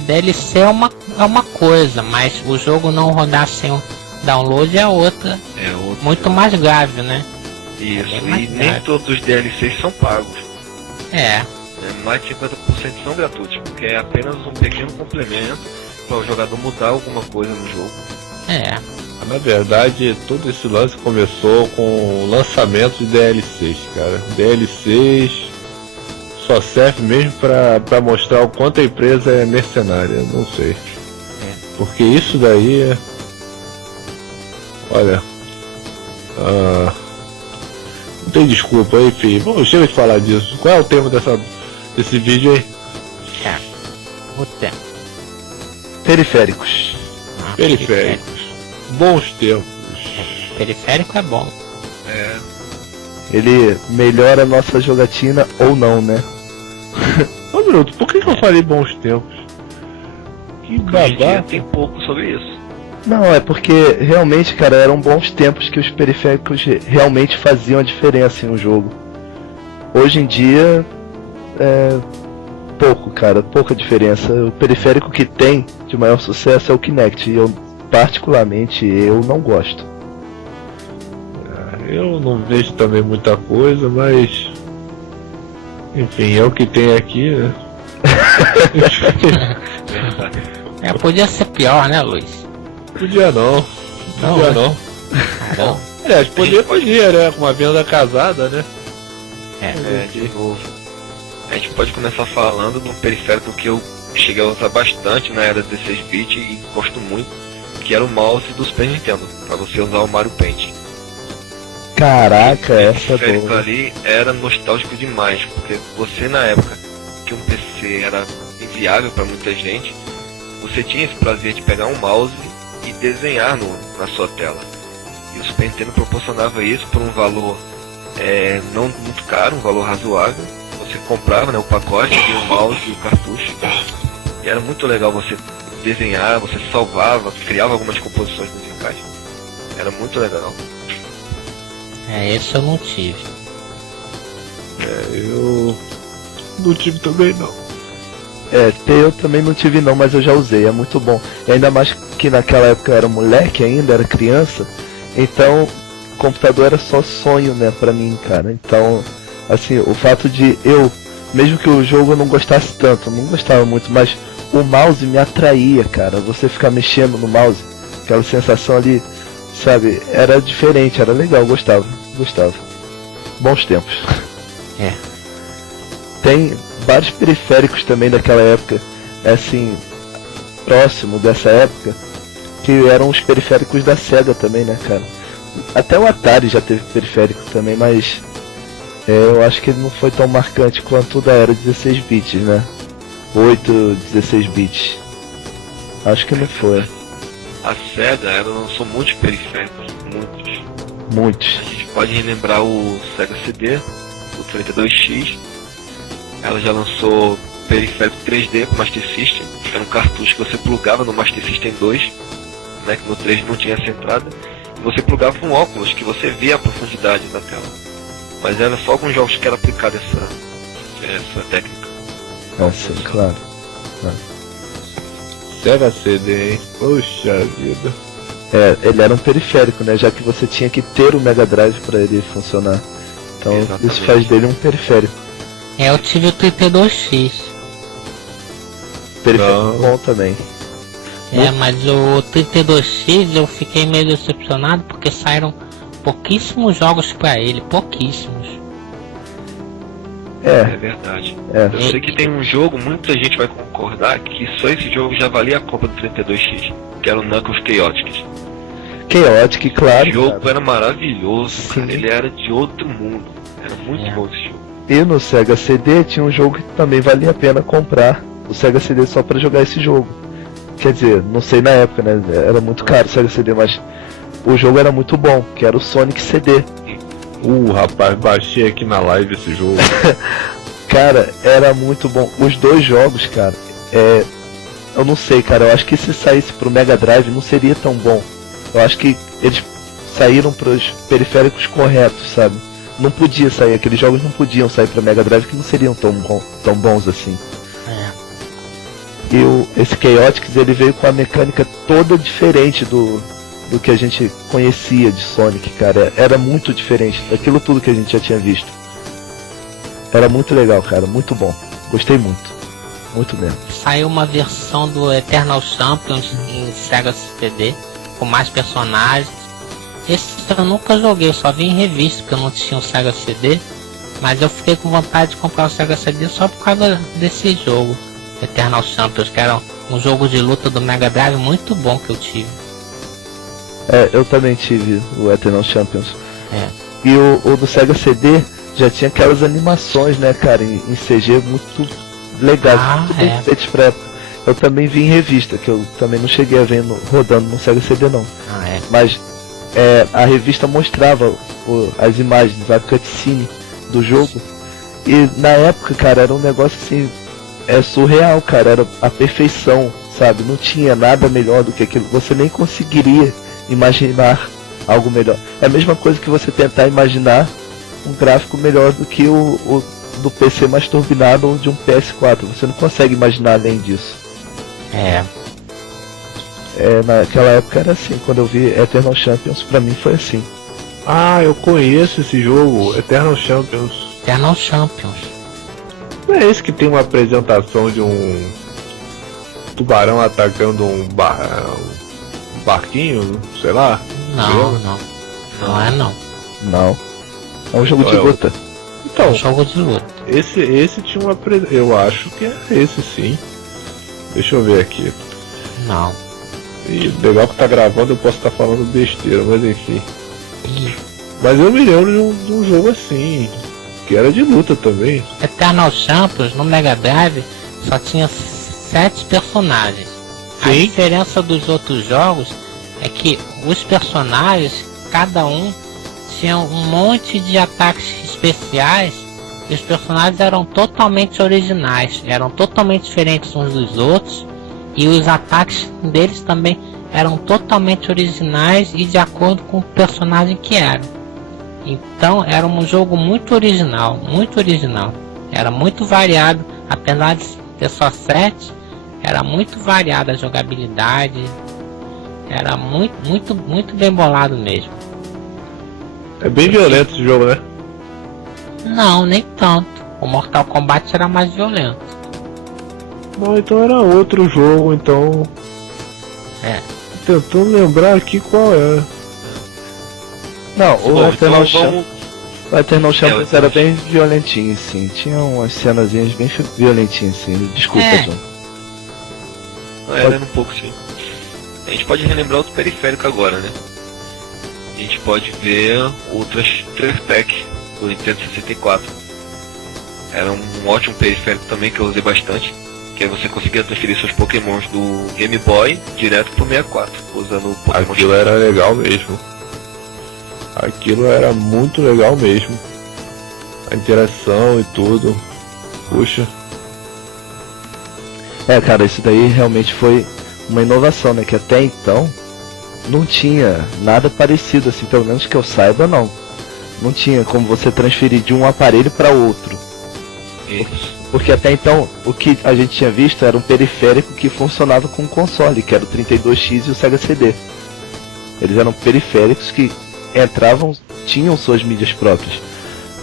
DLC é uma coisa, mas o jogo não rodar sem o download é outra. Muito mais grave, né? Isso, e nem todos os DLCs são pagos. mais de 50% são gratuitos, porque é apenas um pequeno complemento para o jogador mudar alguma coisa no jogo. Na verdade, todo esse lance começou com o lançamento de DLCs, cara. DLCs só serve mesmo pra mostrar o quanto a empresa é mercenária, não sei. Porque isso daí olha, não tem desculpa aí, filho. Vamos, chega de falar disso. Qual é o tema desse vídeo aí? O tempo. Periféricos. Periféricos. Bons tempos. Periférico é bom. Ele melhora a nossa jogatina ou não, né? Só um minuto, por que eu falei bons tempos? Que Hoje em dia babaca. tem pouco sobre isso. Não, é porque realmente, cara, eram bons tempos que os periféricos realmente faziam a diferença em um jogo. Hoje em dia, pouco, cara, pouca diferença. O periférico que tem de maior sucesso é o Kinect, e eu, particularmente, eu não gosto. Eu não vejo também muita coisa, mas enfim, é o que tem aqui, né? Podia ser pior, né, Luiz? Podia não. Podia não. Caramba. Aliás, podia, né? Com uma venda casada, né? De novo. A gente pode começar falando de um periférico que eu cheguei a usar bastante na era 16-bit e gosto muito, que era o mouse do Super Nintendo, para você usar o Mario Paint. Caraca, essa é periférico boa. ali era nostálgico demais, porque você na época que um PC era inviável para muita gente, você tinha esse prazer de pegar um mouse e desenhar na sua tela. E o Super Nintendo proporcionava isso por um valor não muito caro, um valor razoável. Você comprava, né, o pacote, o mouse e o cartucho. E era muito legal você desenhar, você salvava, criava algumas composições musicais. Era muito legal. Esse eu não tive. Eu não tive também não. Eu também não tive não, mas eu já usei, é muito bom. E ainda mais que naquela época eu era moleque ainda, era criança, então o computador era só sonho, né, pra mim, cara. Então, assim, o fato de mesmo que o jogo eu não gostasse tanto, eu não gostava muito, mas o mouse me atraía, cara. Você ficar mexendo no mouse, aquela sensação ali, sabe, era diferente, era legal, eu gostava. Bons tempos. Tem vários periféricos também daquela época, assim, próximo dessa época, que eram os periféricos da Sega também, né, cara? Até o Atari já teve periférico também, mas eu acho que ele não foi tão marcante quanto o da era 16 bits, né? 8, 16 bits. Acho que não foi. A Sega, ela lançou muitos periféricos, muitos. A gente pode relembrar o Sega CD, o 32X. Ela já lançou periférico 3D para o Master System, que era um cartucho que você plugava no Master System 2, né, que no 3 não tinha essa entrada, e você plugava um óculos que você via a profundidade da tela. Mas era só alguns jogos que era aplicada essa técnica. Nossa, claro. Sega CD, hein? Poxa vida. Ele era um periférico, né? Já que você tinha que ter o Mega Drive para ele funcionar. Então Exatamente. isso faz dele um periférico. Eu tive o 32X. Periférico Não. bom também. Mas o 32X eu fiquei meio decepcionado porque saíram pouquíssimos jogos pra ele, pouquíssimos. É verdade. É. Eu sei que tem um jogo, muita gente vai concordar que só esse jogo já valia a compra do 32X, que era o Knuckles Chaotix. Chaotic, claro. O jogo cara. era maravilhoso, Sim. cara. Ele era de outro mundo. Era muito bom esse jogo. E no Sega CD tinha um jogo que também valia a pena comprar. O Sega CD só pra jogar esse jogo. Quer dizer, não sei na época, né? Era muito caro o Sega CD, mas o jogo era muito bom, que era o Sonic CD. Rapaz, baixei aqui na live esse jogo. Cara, era muito bom. Os dois jogos, cara, eu não sei, cara. Eu acho que se saísse pro Mega Drive não seria tão bom. Eu acho que eles saíram pros periféricos corretos, sabe? Não podia sair, aqueles jogos não podiam sair pra Mega Drive, que não seriam tão bons assim. E esse Chaotix, ele veio com a mecânica toda diferente do que a gente conhecia de Sonic, cara. Era muito diferente daquilo tudo que a gente já tinha visto. Era muito legal, cara, muito bom. Gostei muito. Muito mesmo. Saiu uma versão do Eternal Champions em Sega CD, com mais personagens. Esse eu nunca joguei, eu só vi em revista, porque eu não tinha o Sega CD. Mas eu fiquei com vontade de comprar o Sega CD só por causa desse jogo, Eternal Champions, que era um jogo de luta do Mega Drive muito bom que eu tive. Eu também tive o Eternal Champions. É. E o do Sega CD já tinha aquelas animações, né, cara, em CG muito legais, muito bem feitos pra época. Eu também vi em revista, que eu também não cheguei a ver rodando no Sega CD não. Mas a revista mostrava as imagens, a cutscene do jogo. E na época, cara, era um negócio assim, surreal, cara, era a perfeição, sabe? Não tinha nada melhor do que aquilo. Você nem conseguiria imaginar algo melhor. É a mesma coisa que você tentar imaginar um gráfico melhor do que o do PC mais turbinado ou de um PS4. Você não consegue imaginar além disso. Naquela época era assim, quando eu vi Eternal Champions, pra mim foi assim. Ah, eu conheço esse jogo, Eternal Champions. Eternal Champions. Não é esse que tem uma apresentação de um tubarão atacando um barquinho, sei lá? Não. Não é não. Não. É um jogo de luta. Então, É um jogo de luta. esse tinha uma eu acho que é esse sim. Deixa eu ver aqui. Não. E legal que tá gravando, eu posso estar falando besteira, mas enfim. Mas eu me lembro de um jogo assim, que era de luta também. Eternal Champions no Mega Drive só tinha 7 personagens. A Sim. diferença dos outros jogos é que os personagens, cada um tinha um monte de ataques especiais e os personagens eram totalmente originais, eram totalmente diferentes uns dos outros e os ataques deles também eram totalmente originais e de acordo com o personagem que era. Então era um jogo muito original, era muito variado, apesar de ter só 7, era muito variada a jogabilidade, era muito bem bolado mesmo. É bem violento esse jogo, né? Não, nem tanto. O Mortal Kombat era mais violento. Não, então era outro jogo, então. Tentando lembrar aqui qual é. Não, o Eternal vamos... Champions era bem violentinho, sim. Tinha umas cenazinhas bem violentinhas, sim. Desculpa, John. Era um pouco, sim. A gente pode relembrar outro periférico agora, né? A gente pode ver o Transfer Pack do Nintendo 64. Era um ótimo periférico também que eu usei bastante. Que aí você conseguia transferir seus Pokémons do Game Boy direto pro 64, usando o Pokémon. Aquilo era legal mesmo. Aquilo era muito legal mesmo. A interação e tudo. Puxa. Cara, isso daí realmente foi uma inovação, né? Que até então não tinha nada parecido, assim, pelo menos que eu saiba, não. Não tinha como você transferir de um aparelho para outro. Isso. Porque até então o que a gente tinha visto era um periférico que funcionava com um console, que era o 32X e o Sega CD. Eles eram periféricos que entravam, tinham suas mídias próprias.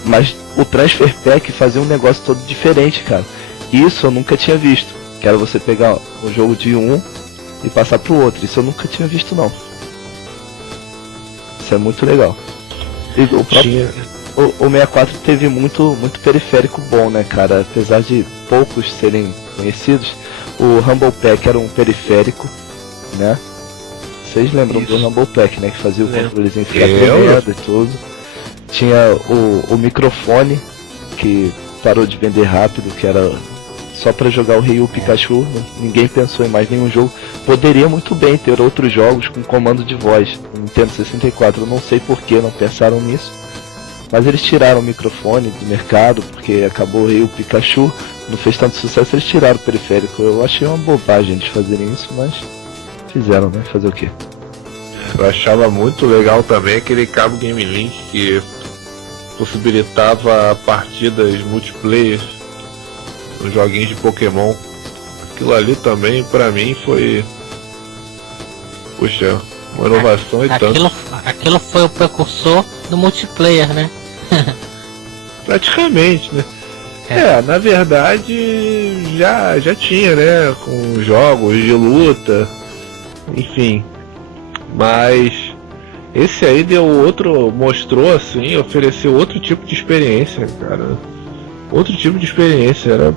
Mas o Transfer Pack fazia um negócio todo diferente, cara. Isso eu nunca tinha visto. Que era você pegar um jogo de um e passar pro outro. Isso eu nunca tinha visto, não. Isso é muito legal. E o próprio... O 64 teve muito periférico bom, né, cara? Apesar de poucos serem conhecidos, o Rumble Pack era um periférico, né? Vocês lembram do Rumble Pack, né? Que fazia o controlezinho ficar tremendo e tudo. Tinha o microfone, que parou de vender rápido, que era só pra jogar o Ryu Pikachu. Ninguém pensou em mais nenhum jogo. Poderia muito bem ter outros jogos com comando de voz no Nintendo 64. Eu não sei por que não pensaram nisso. Mas eles tiraram o microfone do mercado, porque acabou o Ryu Pikachu, não fez tanto sucesso, eles tiraram o periférico. Eu achei uma bobagem eles fazerem isso, mas fizeram, né? Fazer o quê? Eu achava muito legal também aquele cabo Game Link que possibilitava partidas multiplayer nos joguinhos de Pokémon. Aquilo ali também, pra mim, foi... Puxa, uma inovação e tanto. Aquilo foi o precursor do multiplayer, né? Praticamente, né? Na verdade já tinha, né? Com jogos de luta, enfim. Mas esse aí mostrou assim, ofereceu outro tipo de experiência, cara. Outro tipo de experiência, era,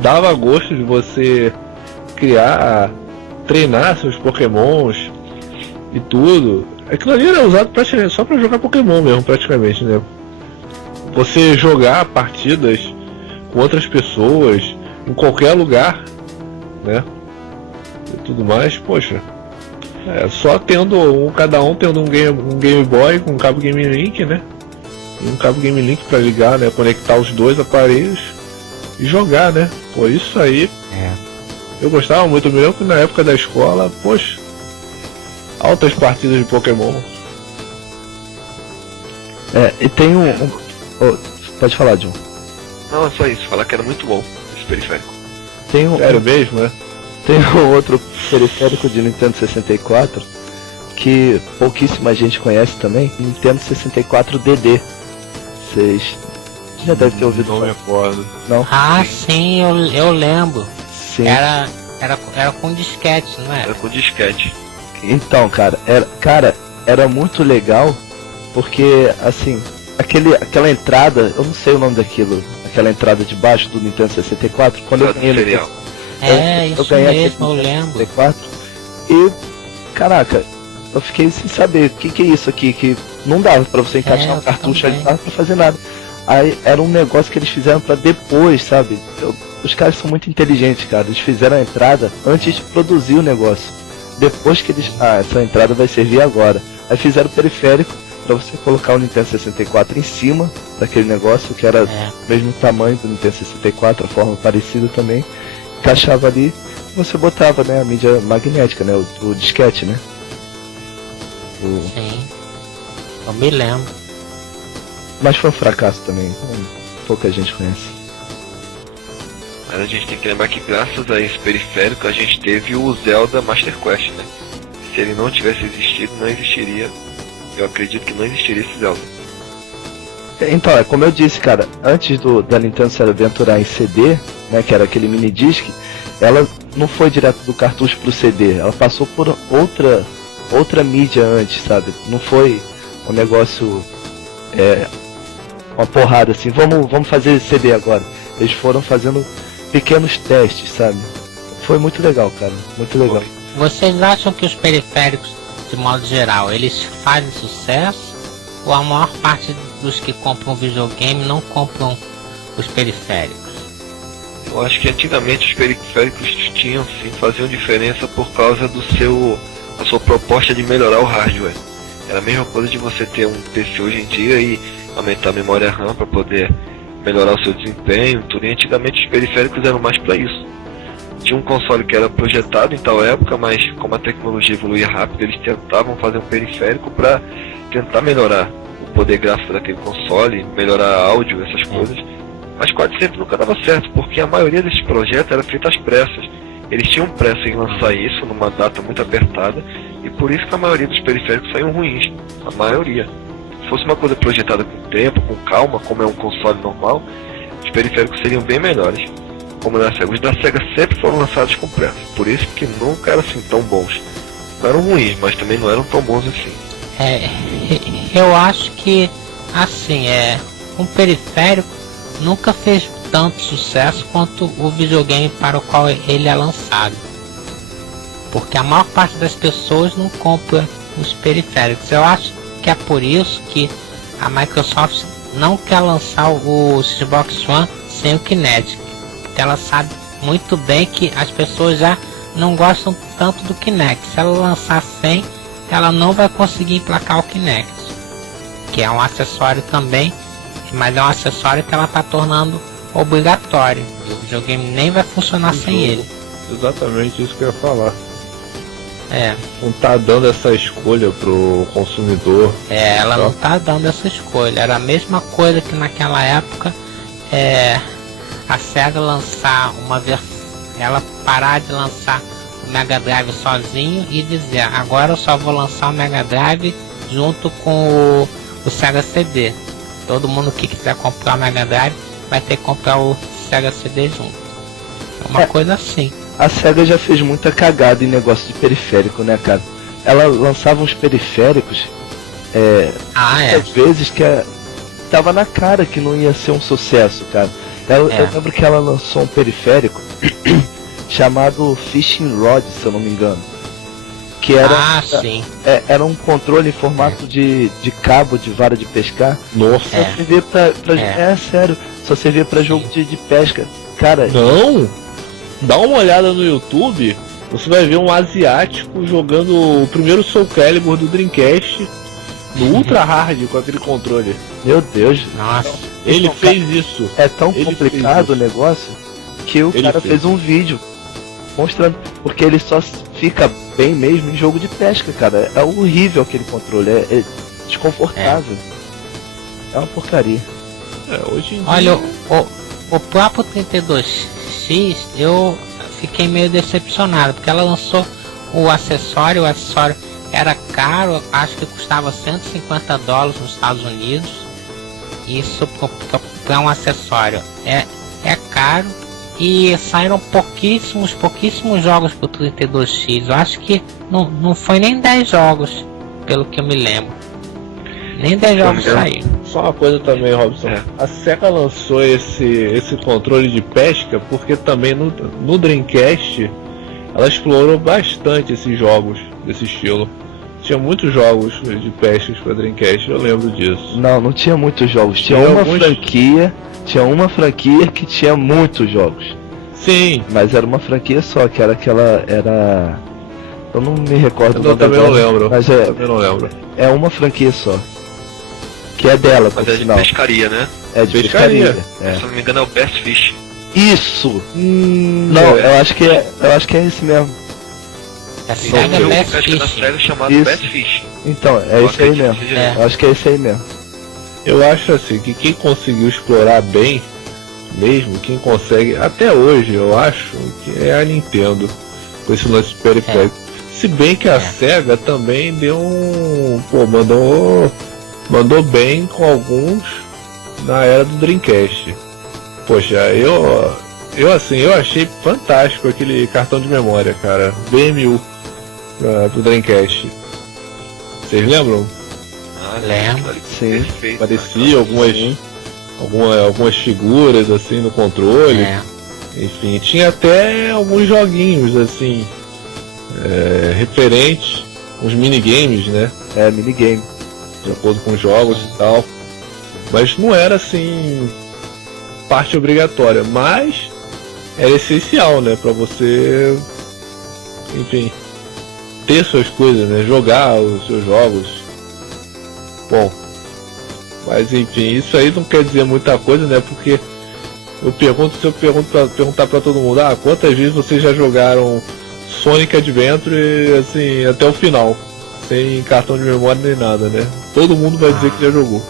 dava gosto de você treinar seus pokémons e tudo. Aquilo ali era usado praticamente só pra jogar Pokémon mesmo, praticamente, né? Você jogar partidas com outras pessoas, em qualquer lugar, né? E tudo mais, poxa. Só tendo cada um tendo um Game Boy com um cabo Game Link, né? E um cabo Game Link pra ligar, né? Conectar os dois aparelhos e jogar, né? Pô, isso aí. Eu gostava muito, me lembro que na época da escola, poxa, altas partidas de Pokémon. E tem pode falar, John. Não, é só isso, falar que era muito bom esse periférico. Sério mesmo, né? Tem um outro periférico de Nintendo 64 que pouquíssima gente conhece também, Nintendo 64 DD. Vocês já devem ter ouvido falar. Não me recordo. Não? Ah, sim, eu lembro. Sim. Era com disquete, não era? Era com disquete. Então, cara, era muito legal porque, assim, aquela entrada, eu não sei o nome daquilo, aquela entrada de baixo do Nintendo 64, quando eu ganhei isso mesmo, eu lembro. 64, e, caraca, eu fiquei sem saber o que é isso aqui, que não dava pra você encaixar um cartucho ali, não dava pra fazer nada. Aí era um negócio que eles fizeram pra depois, sabe? Os caras são muito inteligentes, cara, eles fizeram a entrada antes de produzir o negócio. Depois que eles... essa entrada vai servir agora. Aí fizeram o periférico pra você colocar o Nintendo 64 em cima daquele negócio, que era do mesmo tamanho do Nintendo 64, a forma parecida também. Encaixava ali, você botava, né, a mídia magnética, né, o disquete, né. Sim, eu me lembro. Mas foi um fracasso também, pouca gente conhece. Mas a gente tem que lembrar que graças a esse periférico a gente teve o Zelda Master Quest, né? Se ele não tivesse existido, não existiria. Eu acredito que não existiria esse Zelda. Então, como eu disse, cara, antes da Nintendo se aventurar em CD, né, que era aquele mini disc, ela não foi direto do cartucho pro CD, ela passou por outra mídia antes, sabe? Não foi um negócio, uma porrada assim, vamos fazer CD agora. Eles foram fazendo pequenos testes, sabe? Foi muito legal, cara, muito legal. Vocês acham que os periféricos, de modo geral, eles fazem sucesso? Ou a maior parte dos que compram videogame não compram os periféricos? Eu acho que antigamente os periféricos faziam diferença por causa da sua proposta de melhorar o hardware. Era a mesma coisa de você ter um PC hoje em dia e aumentar a memória RAM para poder melhorar o seu desempenho, tudo. E antigamente os periféricos eram mais para isso. Tinha um console que era projetado em tal época, mas como a tecnologia evoluía rápido, eles tentavam fazer um periférico para tentar melhorar o poder gráfico daquele console, melhorar áudio, essas coisas. Mas quase sempre nunca dava certo, porque a maioria desses projetos era feita às pressas. Eles tinham pressa em lançar isso numa data muito apertada, e por isso que a maioria dos periféricos saíam ruins. A maioria. Se fosse uma coisa projetada com tempo, com calma, como é um console normal, os periféricos seriam bem melhores. Como na Sega, os da Sega sempre foram lançados com pressa, por isso que nunca eram assim tão bons. Não eram ruins, mas também não eram tão bons assim. Eu acho que, assim, um periférico nunca fez tanto sucesso quanto o videogame para o qual ele é lançado. Porque a maior parte das pessoas não compra os periféricos. Eu acho que é por isso que a Microsoft não quer lançar o Xbox One sem o Kinect. Porque ela sabe muito bem que as pessoas já não gostam tanto do Kinect. Se ela lançar sem, ela não vai conseguir emplacar o Kinect. Que é um acessório também, mas é um acessório que ela está tornando obrigatório. O videogame nem vai funcionar sem ele. Exatamente isso que eu ia falar. Não tá dando essa escolha pro consumidor. Ela não tá dando essa escolha. Era a mesma coisa que naquela época a Sega lançar uma versão, ela parar de lançar o Mega Drive sozinho e dizer, agora eu só vou lançar o Mega Drive junto com o Sega CD. Todo mundo que quiser comprar o Mega Drive vai ter que comprar o Sega CD junto. É uma coisa assim. A SEGA já fez muita cagada em negócio de periférico, né, cara? Ela lançava uns periféricos, às vezes tava na cara que não ia ser um sucesso, cara. Eu lembro que ela lançou um periférico chamado Fishing Rod, se eu não me engano. Que era, sim. Era um controle em formato de cabo de vara de pescar. Nossa. Só servia sério. Só servia pra jogo de pesca. Cara. Não! Dá uma olhada no YouTube, você vai ver um asiático jogando o primeiro Soul Calibur do Dreamcast no Ultra Hard com aquele controle. Meu Deus. Nossa. Ele fez isso. É tão complicado o negócio que o cara fez um vídeo mostrando. Porque ele só fica bem mesmo em jogo de pesca, cara. É horrível aquele controle. É desconfortável. É uma porcaria. Hoje em dia... Olha, o próprio 32X, eu fiquei meio decepcionado, porque ela lançou o acessório era caro, acho que custava $150 nos Estados Unidos. Isso para um acessório é caro, e saíram pouquíssimos jogos pro 32X. Eu acho que não foi nem 10 jogos, pelo que eu me lembro. Nem 10 jogos saíram. Só uma coisa também, Robson. A SEGA lançou esse controle de pesca porque também no Dreamcast ela explorou bastante esses jogos desse estilo. Tinha muitos jogos de pescas para Dreamcast, eu lembro disso. Não tinha muitos jogos. Tinha uma franquia que tinha muitos jogos. Sim. Mas era uma franquia só, que era aquela... Eu não me recordo. Eu também não lembro. Mas também não lembro. É uma franquia só. Que é dela, por sinal. Mas é de pescaria, né? É de pescaria. Se não me engano é o Best Fish. Isso! Não, eu acho que é esse mesmo. É SEGA Best Fish. Da SEGA chamado Best Fish. Então, é esse aí mesmo. Eu acho que é esse aí mesmo. Eu acho assim, que quem conseguiu explorar bem, mesmo, quem consegue, até hoje, eu acho, que é a Nintendo, com esse lance periférico. Se bem que a SEGA também deu mandou bem com alguns na era do Dreamcast. Poxa, eu achei fantástico aquele cartão de memória, cara, BMU do Dreamcast. Vocês lembram? Lembro. Sim. Perfeito, parecia algumas figuras assim no controle. Enfim, tinha até alguns joguinhos assim referentes, uns minigames, né? Minigame. De acordo com os jogos e tal. Mas não era assim parte obrigatória, mas era essencial, né? Pra você, enfim, ter suas coisas, né? Jogar os seus jogos. Bom, mas enfim, isso aí não quer dizer muita coisa, né? Porque se eu perguntar pra todo mundo, quantas vezes vocês já jogaram Sonic Adventure assim até o final, sem cartão de memória nem nada, né? Todo mundo vai dizer que já jogou.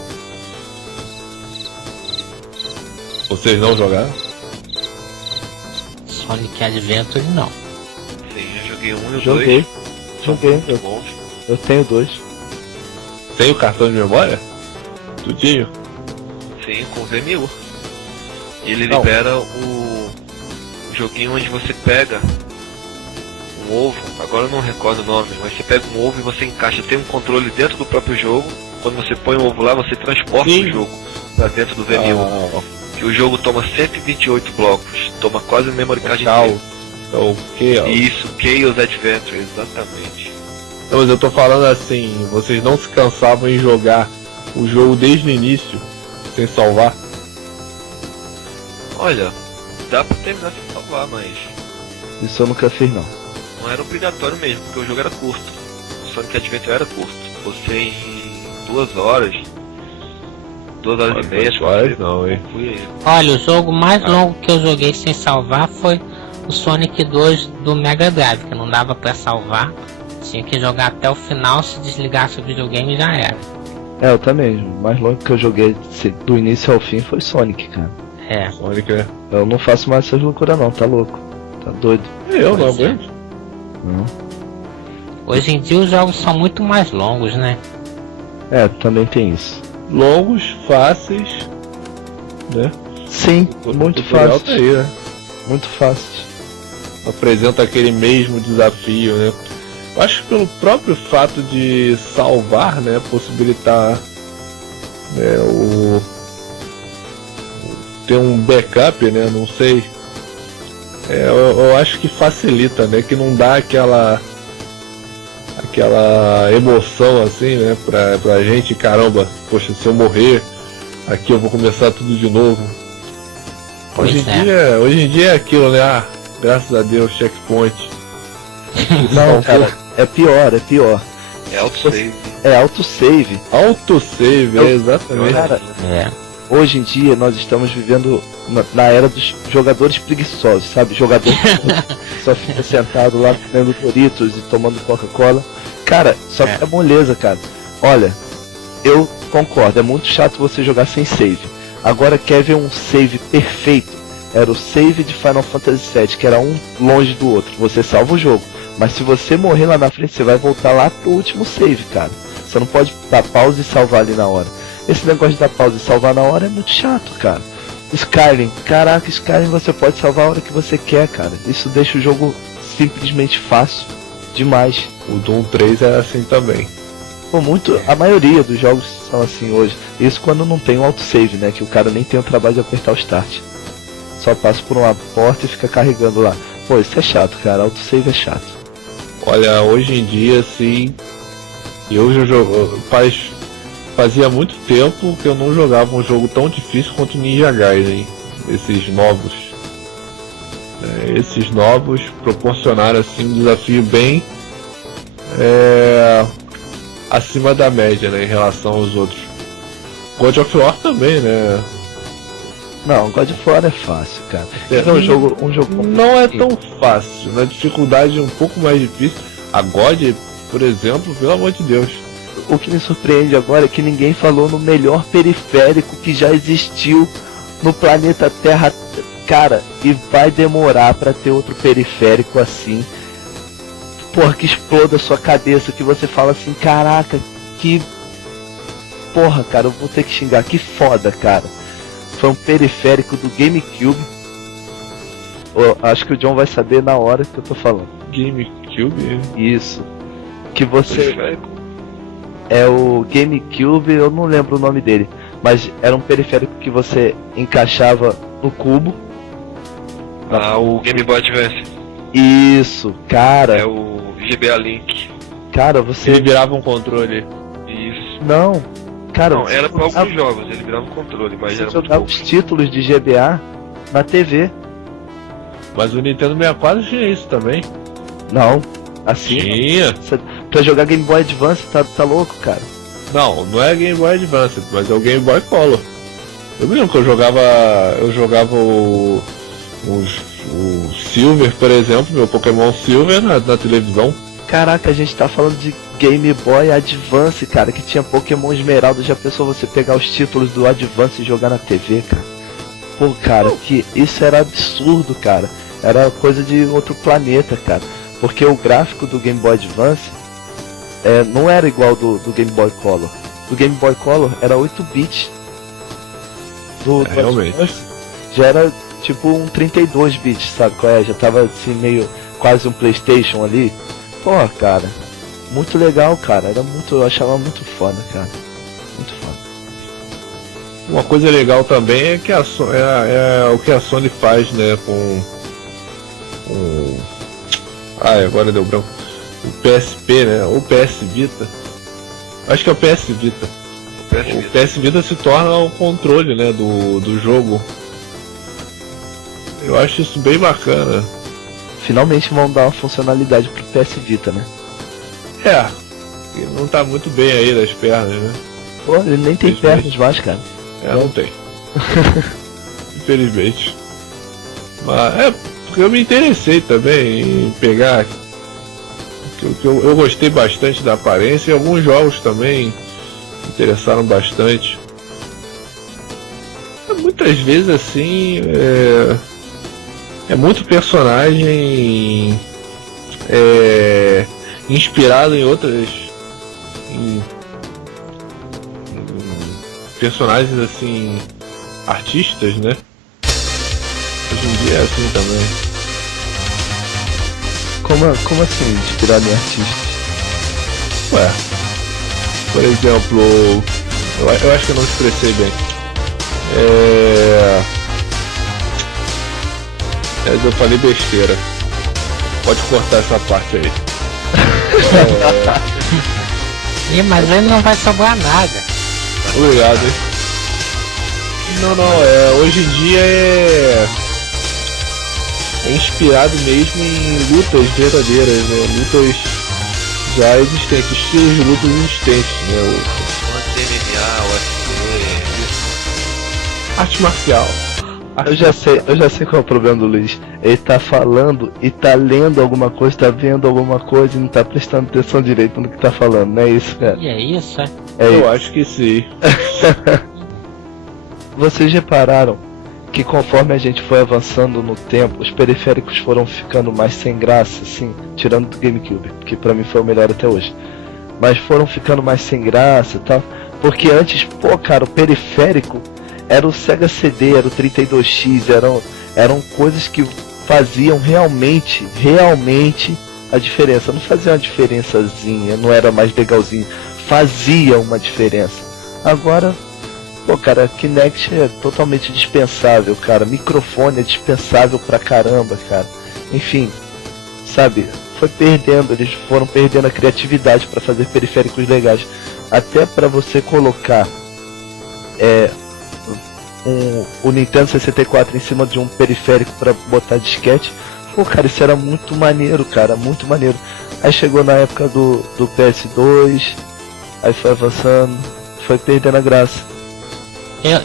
Vocês não jogaram? Sonic Adventure não. Sim, eu joguei um e o Joguei. Muito bons. Eu tenho 2. Sem o cartão de memória? Tudinho? Sim, com o VMU. Ele libera o joguinho onde você pega um ovo, agora eu não recordo o nome, mas você pega um ovo e você encaixa, tem um controle dentro do próprio jogo. Quando você põe o ovo lá, você transporta o jogo para dentro do VMU. Que o jogo toma 128 blocos, toma quase o memory card inteiro. Isso, Chaos Adventure, exatamente. Não, mas eu tô falando assim, vocês não se cansavam em jogar o jogo desde o início, sem salvar? Olha, dá pra terminar sem salvar, mas... Isso eu nunca fiz, não. Não era obrigatório mesmo, porque o jogo era curto. O Sonic Adventure era curto. Você em 2 horas... 2 horas e meia... Não, hein? Olha, o jogo mais longo que eu joguei sem salvar foi o Sonic 2 do Mega Drive, que não dava pra salvar. Tinha que jogar até o final, se desligasse o videogame já era. Eu também, o mais longo que eu joguei do início ao fim foi Sonic, cara. Sonic, né? Eu não faço mais essas loucuras não, tá louco. Tá doido. Eu não aguento. Não. Hoje em dia os jogos são muito mais longos, né? Também tem isso. Longos, fáceis, né? Sim, muito tutorial fácil. tá aí, né? Muito fácil. Apresenta aquele mesmo desafio, né? Eu acho que pelo próprio fato de salvar, né, possibilitar, né, ter um backup, né, não sei. Eu acho que facilita, né, que não dá aquela emoção assim, né, pra gente, caramba, poxa, se eu morrer, aqui eu vou começar tudo de novo. Pois Hoje em dia é aquilo, né, graças a Deus, checkpoint. Não, cara, é pior. É autosave. É autosave. Autosave, exatamente. Cara, É. hoje em dia nós estamos vivendo na era dos jogadores preguiçosos, sabe? Jogador que só fica sentado lá comendo Doritos e tomando Coca-Cola. Cara, só que é moleza, cara. Olha, eu concordo, é muito chato você jogar sem save. Agora quer ver um save perfeito? Era o save de Final Fantasy VII, que era um longe do outro. Você salva o jogo, mas se você morrer lá na frente, você vai voltar lá pro último save, cara. Você não pode dar pausa e salvar ali na hora. Esse negócio de dar pausa e salvar na hora é muito chato, cara. Skyrim, caraca, Skyrim você pode salvar a hora que você quer, cara. Isso deixa o jogo simplesmente fácil demais. O Doom 3 é assim também. Pô, a maioria dos jogos são assim hoje. Isso quando não tem um autosave, né? Que o cara nem tem o trabalho de apertar o start. Só passa por uma porta e fica carregando lá. Pô, isso é chato, cara. Autosave é chato. Olha, hoje em dia, assim, eu já jogo. Fazia muito tempo que eu não jogava um jogo tão difícil quanto Ninja Gaiden. Esses novos. Esses novos proporcionaram assim um desafio bem acima da média, né, em relação aos outros. God of War também, né? Não, God of War é fácil, cara. É um jogo não é tão fácil, na dificuldade é um pouco mais difícil. A God, por exemplo, pelo amor de Deus. O que me surpreende agora é que ninguém falou no melhor periférico que já existiu no planeta Terra, cara, e vai demorar pra ter outro periférico assim. Porra, que exploda a sua cabeça, que você fala assim, caraca, que porra, cara, eu vou ter que xingar, que foda, cara. Foi um periférico do GameCube. Acho que o John vai saber na hora que eu tô falando. GameCube? Isso. Que você Periférico. é o GameCube, eu não lembro o nome dele, mas era um periférico que você encaixava no cubo. O Game Boy Advance. Isso, cara. É o GBA Link. Cara, Ele você virava um controle. Isso. não. Cara, Não, você era pra jogava- alguns jogos, ele virava um controle, mas você era muito jogava pouco. os títulos de GBA na TV. Mas o Nintendo 64 tinha isso também. Não, assim, Tinha. pra jogar Game Boy Advance, tá louco, cara. Não é Game Boy Advance, mas é o Game Boy Color. Eu me lembro que eu jogava o Silver, por exemplo, meu Pokémon Silver na televisão. Caraca, a gente tá falando de Game Boy Advance, cara, que tinha Pokémon Esmeralda. Já pensou você pegar os títulos do Advance e jogar na TV, cara? Pô, cara, que isso era absurdo, cara. Era coisa de outro planeta, cara. Porque o gráfico do Game Boy Advance não era igual do Game Boy Color. Do Game Boy Color era 8 bits. Do Realmente. Advance já era tipo um 32 bits, sabe qual é? Já tava assim meio quase um PlayStation ali. Pô, cara, muito legal, cara. Eu achava muito foda, cara. Muito foda. Uma coisa legal também é que o que a Sony faz, né, com agora deu branco. O PSP, né, ou PS Vita. Acho que é o PS Vita. O PS Vita se torna o controle, né, do jogo. Eu acho isso bem bacana. Finalmente vão dar uma funcionalidade pro PS Vita, né? Ele não tá muito bem aí das pernas, né? Pô, ele nem tem Infelizmente. pernas mais, cara. Não tem. Infelizmente. Mas porque eu me interessei também em pegar. Eu gostei bastante da aparência e alguns jogos também me interessaram bastante. Muitas vezes assim é muito personagem inspirado em outras em personagens assim artistas, né? Hoje em dia é assim também. Como assim, inspirado em artistas? Ué, por exemplo, eu acho que eu não expressei bem. Eu falei besteira. Pode cortar essa parte aí. Ih, mas ele não vai sobrar nada. Obrigado, hein? Não, hoje em dia é inspirado mesmo em lutas verdadeiras, né? Lutas já existentes, estilos de lutas existentes, né? O MMA, o UFC, isso. Arte marcial. Eu já sei qual é o problema do Luiz. Ele tá falando e tá lendo alguma coisa, tá vendo alguma coisa e não tá prestando atenção direito no que tá falando, não é isso, cara? E é isso, é? Eu acho que sim. Vocês repararam que conforme a gente foi avançando no tempo, os periféricos foram ficando mais sem graça, assim, tirando do GameCube, que pra mim foi o melhor até hoje. Mas foram ficando mais sem graça e tal, porque antes, pô, cara, o periférico era o Sega CD, era o 32X, eram coisas que faziam realmente a diferença. Não fazia uma diferençazinha, não era mais legalzinho, fazia uma diferença. Agora, pô, cara, Kinect é totalmente dispensável, cara. Microfone é dispensável pra caramba, cara. Enfim, sabe, foi perdendo, eles foram perdendo a criatividade pra fazer periféricos legais. Até pra você colocar o Nintendo 64 em cima de um periférico pra botar disquete. Pô, cara, isso era muito maneiro, cara, muito maneiro. Aí chegou na época do PS2, aí foi avançando, foi perdendo a graça.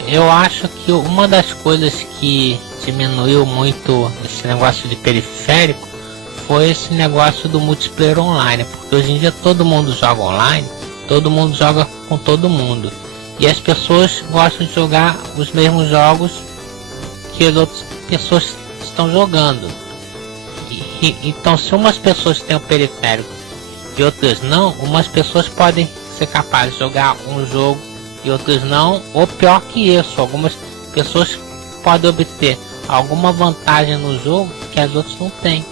Eu acho que uma das coisas que diminuiu muito esse negócio de periférico foi esse negócio do multiplayer online, porque hoje em dia todo mundo joga online, todo mundo joga com todo mundo, e as pessoas gostam de jogar os mesmos jogos que as outras pessoas estão jogando. Então, se umas pessoas têm o periférico e outras não, umas pessoas podem ser capazes de jogar um jogo e outras não, ou pior que isso, algumas pessoas podem obter alguma vantagem no jogo que as outras não têm,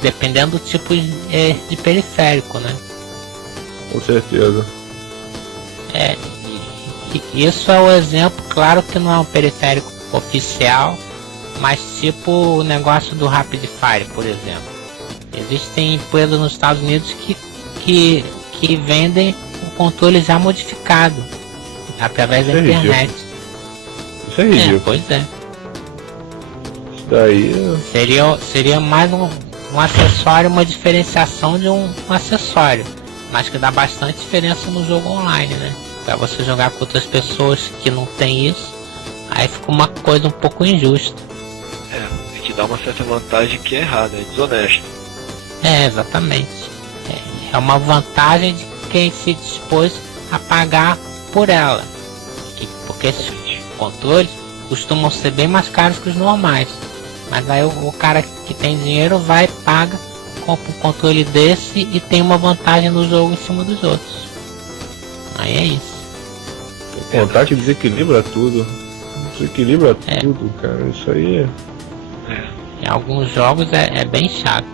dependendo do tipo de periférico, né? Com certeza. Isso é o exemplo, claro que não é um periférico oficial, mas tipo o negócio do Rapid Fire, por exemplo. Existem empresas nos Estados Unidos que vendem o controle já modificado através da internet. Isso é ridículo. Pois é. Isso daí seria mais um acessório, uma diferenciação de um acessório, mas que dá bastante diferença no jogo online, né? Pra você jogar com outras pessoas que não tem isso, aí fica uma coisa um pouco injusta. Tem que dar uma certa vantagem que é errada, é desonesto. Exatamente. É uma vantagem de quem se dispôs a pagar por ela. Porque esses controles costumam ser bem mais caros que os normais. Mas aí o cara que tem dinheiro vai, paga, compra um controle desse e tem uma vantagem no jogo em cima dos outros. Aí é isso. Contar que desequilibra tudo. Desequilibra tudo, cara. Isso aí Em alguns jogos é bem chato.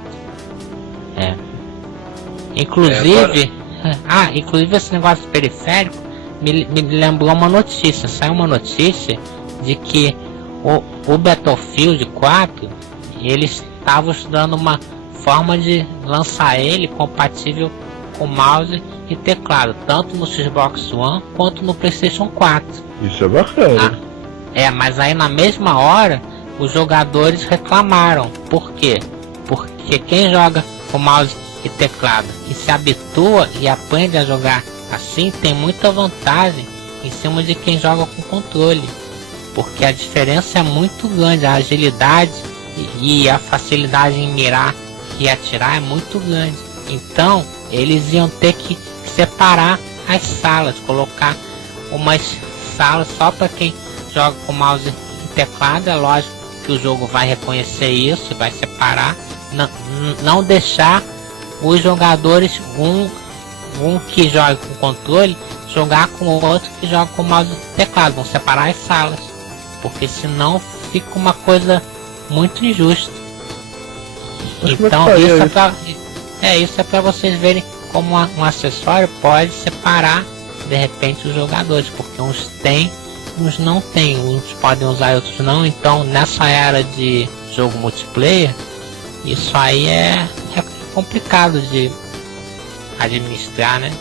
Inclusive, inclusive esse negócio periférico me lembrou uma notícia. Saiu uma notícia de que o Battlefield 4, eles estavam estudando uma forma de lançar ele compatível com mouse e teclado, tanto no Xbox One quanto no PlayStation 4. Isso é bacana. Mas aí na mesma hora os jogadores reclamaram. Por quê? Porque quem joga com mouse e teclado e se habitua e aprende a jogar assim tem muita vantagem em cima de quem joga com controle, porque a diferença é muito grande, a agilidade e a facilidade em mirar e atirar é muito grande. Então eles iam ter que separar as salas, colocar umas salas só para quem joga com mouse e teclado. É lógico que o jogo vai reconhecer isso e vai separar, não deixar os jogadores, um que joga com controle, jogar com o outro que joga com mouse e teclado. Vão separar as salas. porque senão fica uma coisa muito injusta. Mas como é que Então faria isso é pra vocês verem como um acessório pode separar de repente os jogadores, porque uns tem, uns não tem, uns podem usar e outros não. Então nessa era de jogo multiplayer, isso aí é complicado de administrar, né?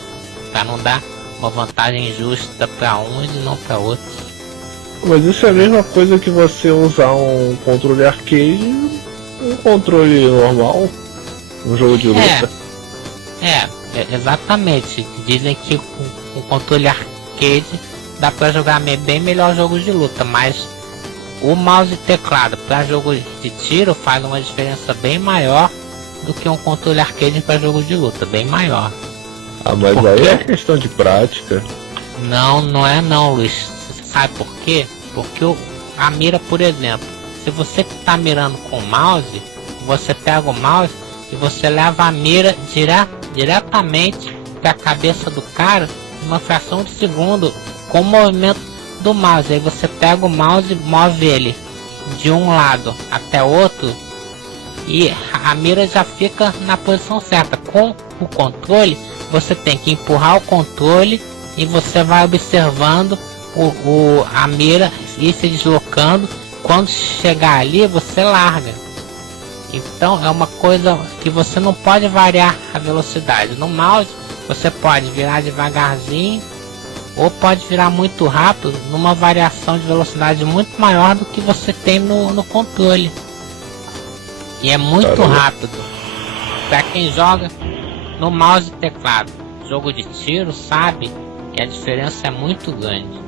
Pra não dar uma vantagem justa para uns e não para outros. Mas isso é a mesma coisa que você usar um controle arcade e um controle normal, um jogo de luta. Exatamente. Dizem que com o controle arcade dá para jogar bem melhor jogos de luta, mas o mouse e teclado para jogo de tiro faz uma diferença bem maior do que um controle arcade para jogo de luta, bem maior. Ah, mas aí é questão de prática. Não é não, Luiz. Você sabe por quê? Porque a mira, por exemplo, se você tá mirando com o mouse, você pega o mouse e você leva a mira diretamente para a cabeça do cara em uma fração de segundo com o movimento do mouse. Aí você pega o mouse e move ele de um lado até outro e a mira já fica na posição certa. Com o controle você tem que empurrar o controle e você vai observando a mira ir se deslocando. Quando chegar ali você larga. Então é uma coisa que você não pode variar a velocidade. No mouse você pode virar devagarzinho ou pode virar muito rápido, numa variação de velocidade muito maior do que você tem no controle. E é muito rápido. Para quem joga no mouse e teclado, jogo de tiro, sabe que a diferença é muito grande.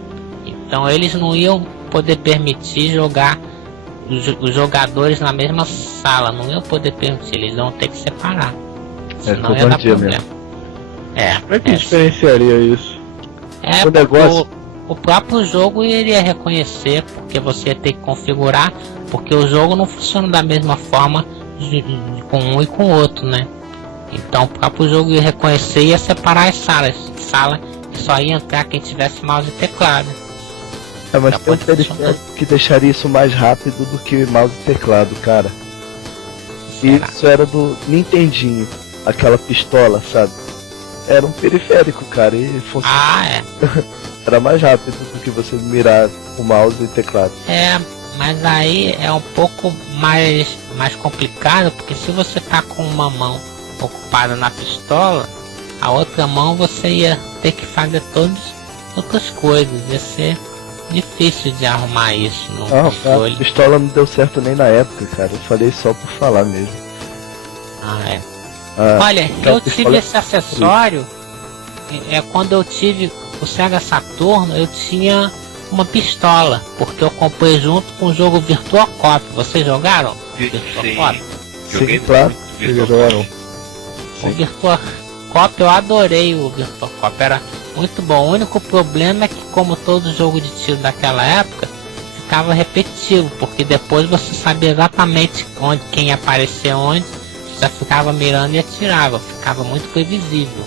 Então eles não iam poder permitir jogar os jogadores na mesma sala, não iam poder permitir, eles vão ter que separar. Senão ia dar problema. Como é que diferenciaria isso? O negócio... o próprio jogo iria reconhecer, porque você ia ter que configurar, porque o jogo não funciona da mesma forma com um e com o outro, né? Então o próprio jogo ia reconhecer e ia separar as salas. Sala que só ia entrar quem tivesse mouse e teclado. Mas tem um periférico que deixaria isso mais rápido do que mouse e teclado, cara. Isso era do Nintendinho, aquela pistola, sabe? Era um periférico, cara, e funcionava. Era mais rápido do que você mirar o mouse e teclado. Mas aí é um pouco mais complicado, porque se você tá com uma mão ocupada na pistola, a outra mão você ia ter que fazer todas outras coisas, ia ser difícil de arrumar isso no controle. A pistola não deu certo nem na época, cara, eu falei só por falar mesmo. Olha, eu tive esse acessório, quando eu tive o Sega Saturno, eu tinha uma pistola, porque eu comprei junto com o jogo Virtua Cop. Vocês jogaram? Sim, joguei claro. O Virtua Cop, eu adorei o Virtua Cop, era muito bom. O único problema é que, como todo jogo de tiro daquela época, ficava repetitivo, porque depois você sabia exatamente quem ia aparecer onde, você ficava mirando e atirava, ficava muito previsível.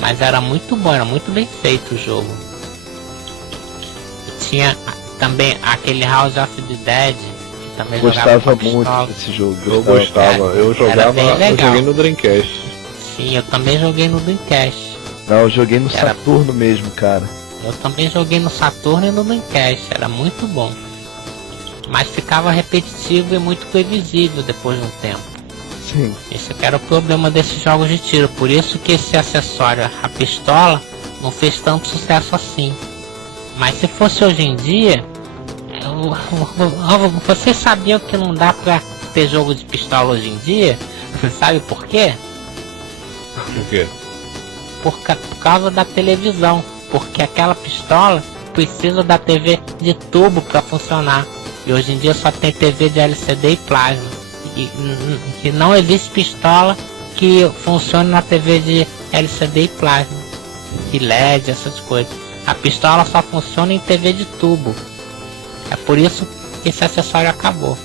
Mas era muito bom, era muito bem feito o jogo. E tinha também aquele House of the Dead, que também gostava muito desse jogo. Eu gostava, eu joguei no Dreamcast. Sim, eu também joguei no Dreamcast. Não, eu joguei no Saturno mesmo, cara. Eu também joguei no Saturno e no Dreamcast, era muito bom. Mas ficava repetitivo e muito previsível depois de um tempo. Sim. Esse que era o problema desses jogos de tiro, por isso que esse acessório, a pistola, não fez tanto sucesso assim. Mas se fosse hoje em dia, vocês sabiam que não dá pra ter jogo de pistola hoje em dia? Você sabe por quê? Por quê? Por causa da televisão, porque aquela pistola precisa da TV de tubo para funcionar, e hoje em dia só tem TV de LCD e plasma, e não existe pistola que funcione na TV de LCD e plasma, e LED, essas coisas. A pistola só funciona em TV de tubo, é por isso que esse acessório acabou.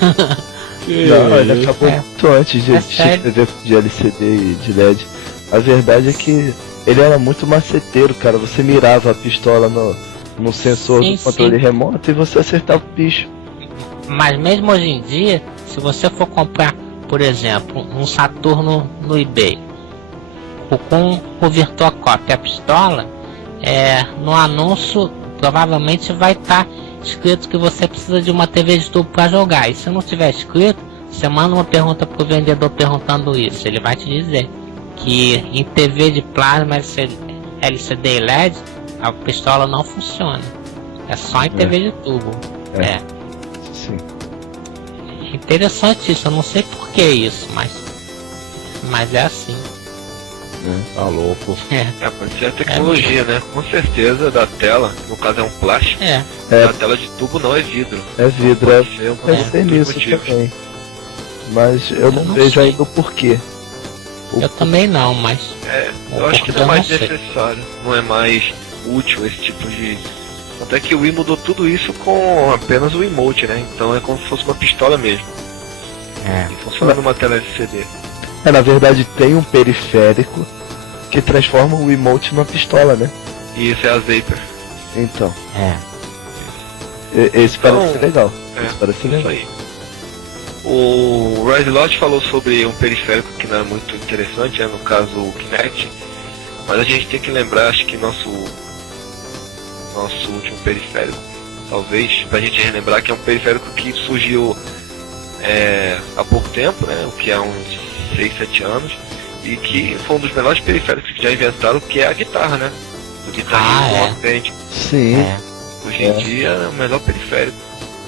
Não, ele acabou muito antes de TV de LCD e de LED. A verdade é que ele era muito maceteiro, cara. Você mirava a pistola no sensor Sim, do controle sim. remoto e você acertava o bicho. Mas mesmo hoje em dia, se você for comprar, por exemplo, um Saturno no eBay, com o Virtua Cop, a pistola, no anúncio provavelmente vai estar escrito que você precisa de uma TV de tubo para jogar. E se não tiver escrito, você manda uma pergunta pro vendedor perguntando isso. Ele vai te dizer que em TV de plasma LCD e LED a pistola não funciona. É só em TV de tubo. Sim. Interessante isso, eu não sei por que isso, mas é assim. Tá louco. Pode ser a tecnologia, né? Com certeza da tela, no caso é um plástico, a tela de tubo não é vidro. É vidro, Pode ser um pensei dos nisso motivos. também. Mas eu não não vejo sei. ainda o porquê. Eu também não, mas Eu acho que não é Eu mais não sei. necessário, não é mais útil esse tipo de... Até que o Wii mudou tudo isso com apenas o emote, né? Então é como se fosse uma pistola mesmo. E funciona numa tela LCD. Na verdade tem um periférico que transforma o emote numa pistola, né? E isso é a Vapor. Então, é. esse Então, parece ser legal. Esse parece Isso legal. aí. O Red Lot falou sobre um periférico que não é muito interessante, no caso o Kinect. Mas a gente tem que lembrar, acho que nosso último periférico, talvez, pra gente relembrar, que é um periférico que surgiu há pouco tempo, né? O que é uns 6, 7 anos. E que foi um dos melhores periféricos que já inventaram, que é a guitarra, né? O guitarrismo, o Rock. Sim, Hoje em dia é o melhor periférico.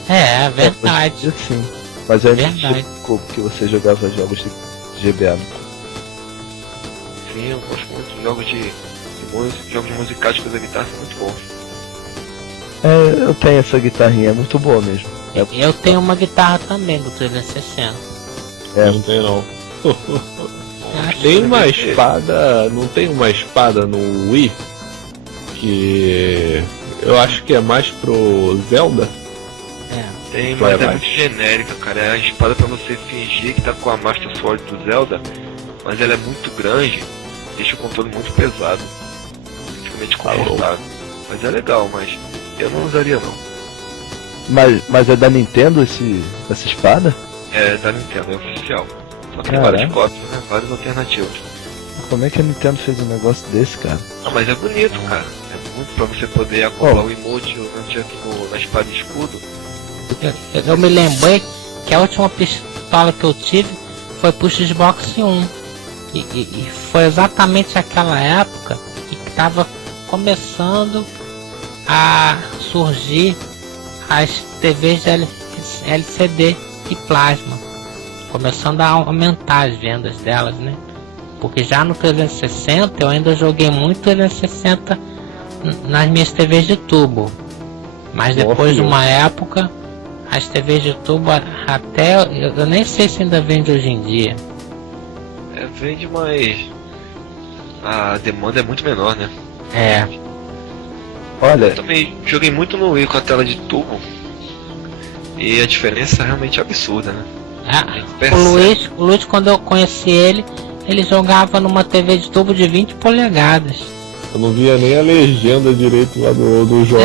É verdade. Sim. Mas eu ainda Verdade. tive que você jogava jogos de GBA. Sim, eu gosto muito de jogos de música, jogos musicais com a guitarra são muito bons. Eu tenho essa guitarrinha, é muito boa mesmo. Eu tenho uma guitarra também do 360. Não tem não. Tem uma espada. Não tem uma espada no Wii que eu acho que é mais pro Zelda? Tem, mas Vai. é muito genérica, cara. É a espada pra você fingir que tá com a Master Sword do Zelda, mas ela é muito grande, deixa o controle muito pesado, simplesmente confortável. Mas é legal, mas eu não usaria não. Mas é da Nintendo essa espada? É da Nintendo, é oficial. Só tem Caraca. várias cópias, né? Várias alternativas. Como é que a Nintendo fez um negócio desse, cara? Ah, mas é bonito, cara. É muito pra você poder acoplar o emote na espada e escudo. Eu me lembrei que a última pistola que eu tive foi pro Xbox One. E foi exatamente aquela época que estava começando a surgir as TVs de LCD e plasma. Começando a aumentar as vendas delas, né? Porque já no 360 eu ainda joguei muito 360 nas minhas TVs de tubo. Mas depois de uma época, as TVs de tubo até eu nem sei se ainda vende hoje em dia. Vende, mas a demanda é muito menor, né? Olha, Eu também joguei muito no Wii com a tela de tubo. E a diferença é realmente absurda, né? O Luiz, quando eu conheci ele jogava numa TV de tubo de 20 polegadas. Eu não via nem a legenda direito lá do jogo.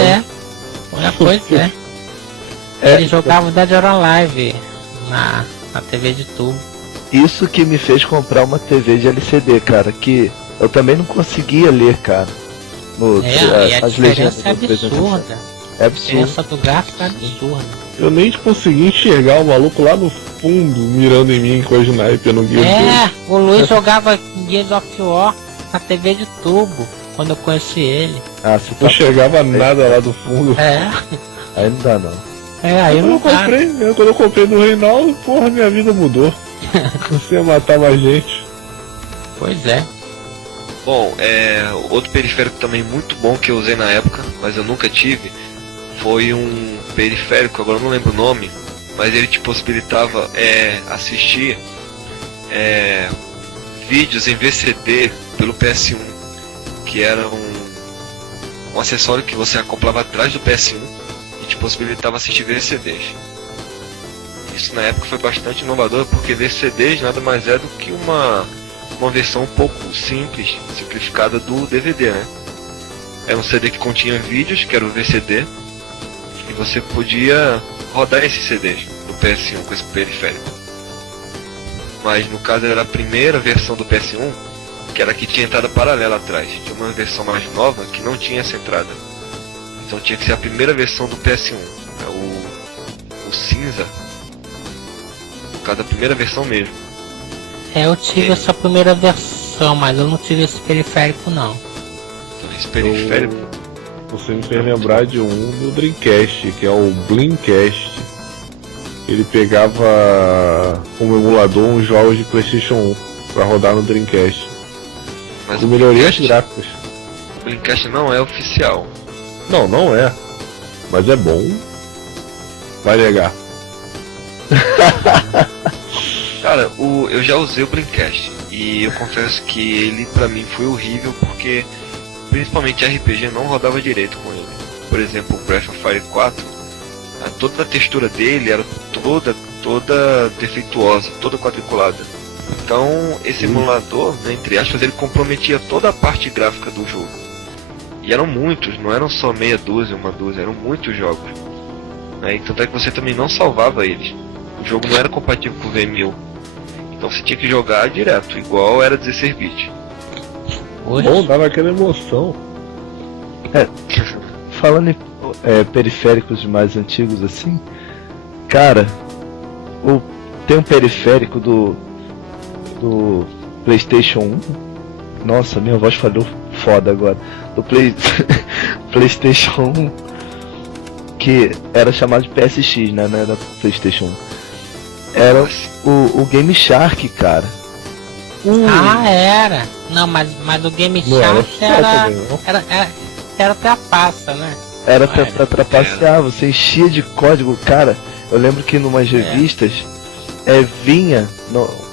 Pois é. Ele jogava o Dead or Alive na TV de tubo. isso que me fez comprar uma TV de LCD, cara, que eu também não conseguia ler, cara. E a as legendas diferença é do 360. absurda. É A absurdo. diferença do gráfico é absurda. Eu nem consegui enxergar o maluco lá no fundo, mirando em mim com a sniper no Gears 2. O Luiz jogava Gears of War na TV de tubo quando eu conheci ele. Ah, você Não tá... enxergava nada lá do fundo. Aí não dá não. Aí não dá. Quando eu comprei do Reinaldo, porra, minha vida mudou. Você ia matar mais gente. Pois é. Bom, outro periférico também muito bom que eu usei na época, mas eu nunca tive, foi um periférico, agora eu não lembro o nome, mas ele te possibilitava assistir vídeos em VCD pelo PS1, que era um acessório que você acoplava atrás do PS1 e te possibilitava assistir VCDs. Isso na época foi bastante inovador, porque VCDs nada mais é do que uma versão um pouco simples, simplificada do DVD, né? Era um CD que continha vídeos, que era o VCD, e você podia rodar esses CDs no PS1 com esse periférico. Mas no caso era a primeira versão do PS1, que era a que tinha entrada paralela atrás. Tinha uma versão mais nova que não tinha essa entrada. Então tinha que ser a primeira versão do PS1, o cinza, no caso da primeira versão mesmo. Eu tive essa primeira versão, mas eu não tive esse periférico não. Então esse periférico... Você me fez lembrar de um do Dreamcast, que é o Blinkcast. Ele pegava como emulador uns jogos de PlayStation 1 para rodar no Dreamcast. Mas Com o melhorias Blinkcast- gráficas. O Blinkcast não é oficial. Não, não é. Mas é bom. Vai negar. Cara, eu já usei o Blinkcast e eu confesso que ele pra mim foi horrível porque principalmente RPG não rodava direito com ele. Por exemplo, o Breath of Fire 4, toda a textura dele era toda defeituosa, toda quadriculada. Então esse emulador, né, entre aspas, ele comprometia toda a parte gráfica do jogo. E eram muitos, não eram só meia dúzia, uma dúzia, eram muitos jogos. Né, e tanto é que você também não salvava eles. O jogo não era compatível com o V1000. Então você tinha que jogar direto, igual era 16 bits. Hoje, Bom, dava aquela emoção. Falando em periféricos mais antigos assim, cara, tem um periférico do PlayStation 1. Nossa, minha voz falhou foda agora. Do PlayStation 1, que era chamado de PSX, né? Não era PlayStation 1. Era o Game Shark, cara. Ah, era. Não, mas o Game Não era Shark oficial também, não? era trapaça, né? Era Ah, pra trapacear, você enchia de código, cara. Eu lembro que numas revistas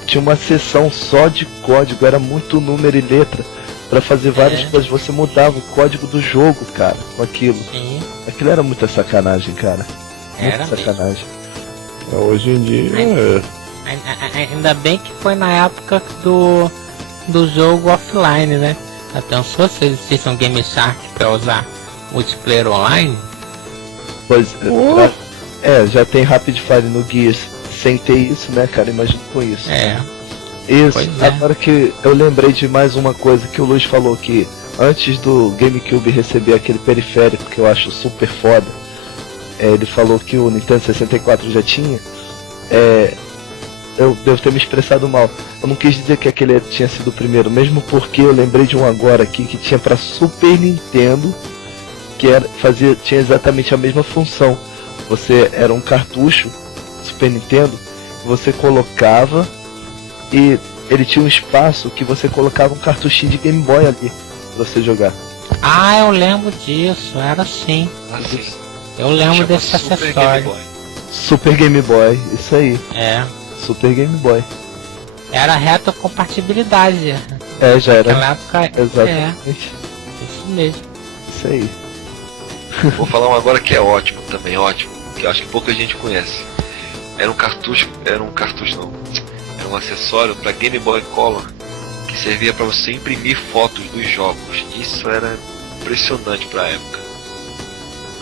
tinha uma seção só de código, era muito número e letra. Pra fazer várias coisas, você mudava o código do jogo, cara, com aquilo. Sim, Aquilo era muita sacanagem, cara. Muita era mesmo. sacanagem. Hoje em dia. Ainda bem que foi na época do jogo offline, né? Já pensou se existisse um Game Shark pra usar multiplayer online? Pois já tem Rapid Fire no Gears sem ter isso, né, cara? Imagina com isso. Isso, Pois é. agora que eu lembrei de mais uma coisa que o Luiz falou, que antes do GameCube receber aquele periférico que eu acho super foda, ele falou que o Nintendo 64 já tinha. Eu devo ter me expressado mal. Eu não quis dizer que aquele tinha sido o primeiro, mesmo porque eu lembrei de um agora aqui que tinha pra Super Nintendo, que tinha exatamente a mesma função. Você era um cartucho Super Nintendo, você colocava e ele tinha um espaço que você colocava um cartuchinho de Game Boy ali pra você jogar. Ah, eu lembro disso, era assim. Assim, Eu lembro chama desse Super Game acessório. Boy. Super Game Boy, isso aí, Super Game Boy. Era retrocompatibilidade. Já era. Naquela época, Exatamente. isso mesmo. Isso aí. Vou falar um agora que é ótimo também, ótimo, que eu acho que pouca gente conhece. Era um cartucho não. Era um acessório para Game Boy Color que servia para você imprimir fotos dos jogos. Isso era impressionante para a época.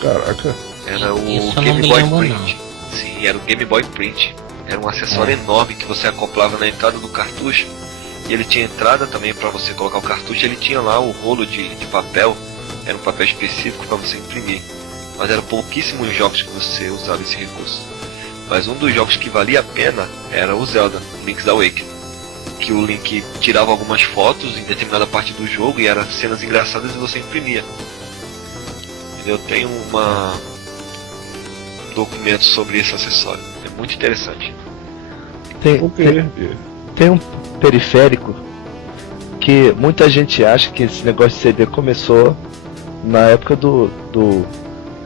Caraca. Era o Isso eu não Game me Boy lembro, Print. Sim, era o Game Boy Print. Era um acessório enorme que você acoplava na entrada do cartucho. E ele tinha entrada também para você colocar o cartucho. Ele tinha lá o rolo de papel. Era um papel específico para você imprimir. Mas eram pouquíssimos jogos que você usava esse recurso. Mas um dos jogos que valia a pena era o Zelda, Link's Awakening. Que o Link tirava algumas fotos em determinada parte do jogo e eram cenas engraçadas e você imprimia. Eu tenho um documento sobre esse acessório. É muito interessante. Tem um periférico que muita gente acha que esse negócio de CD começou na época do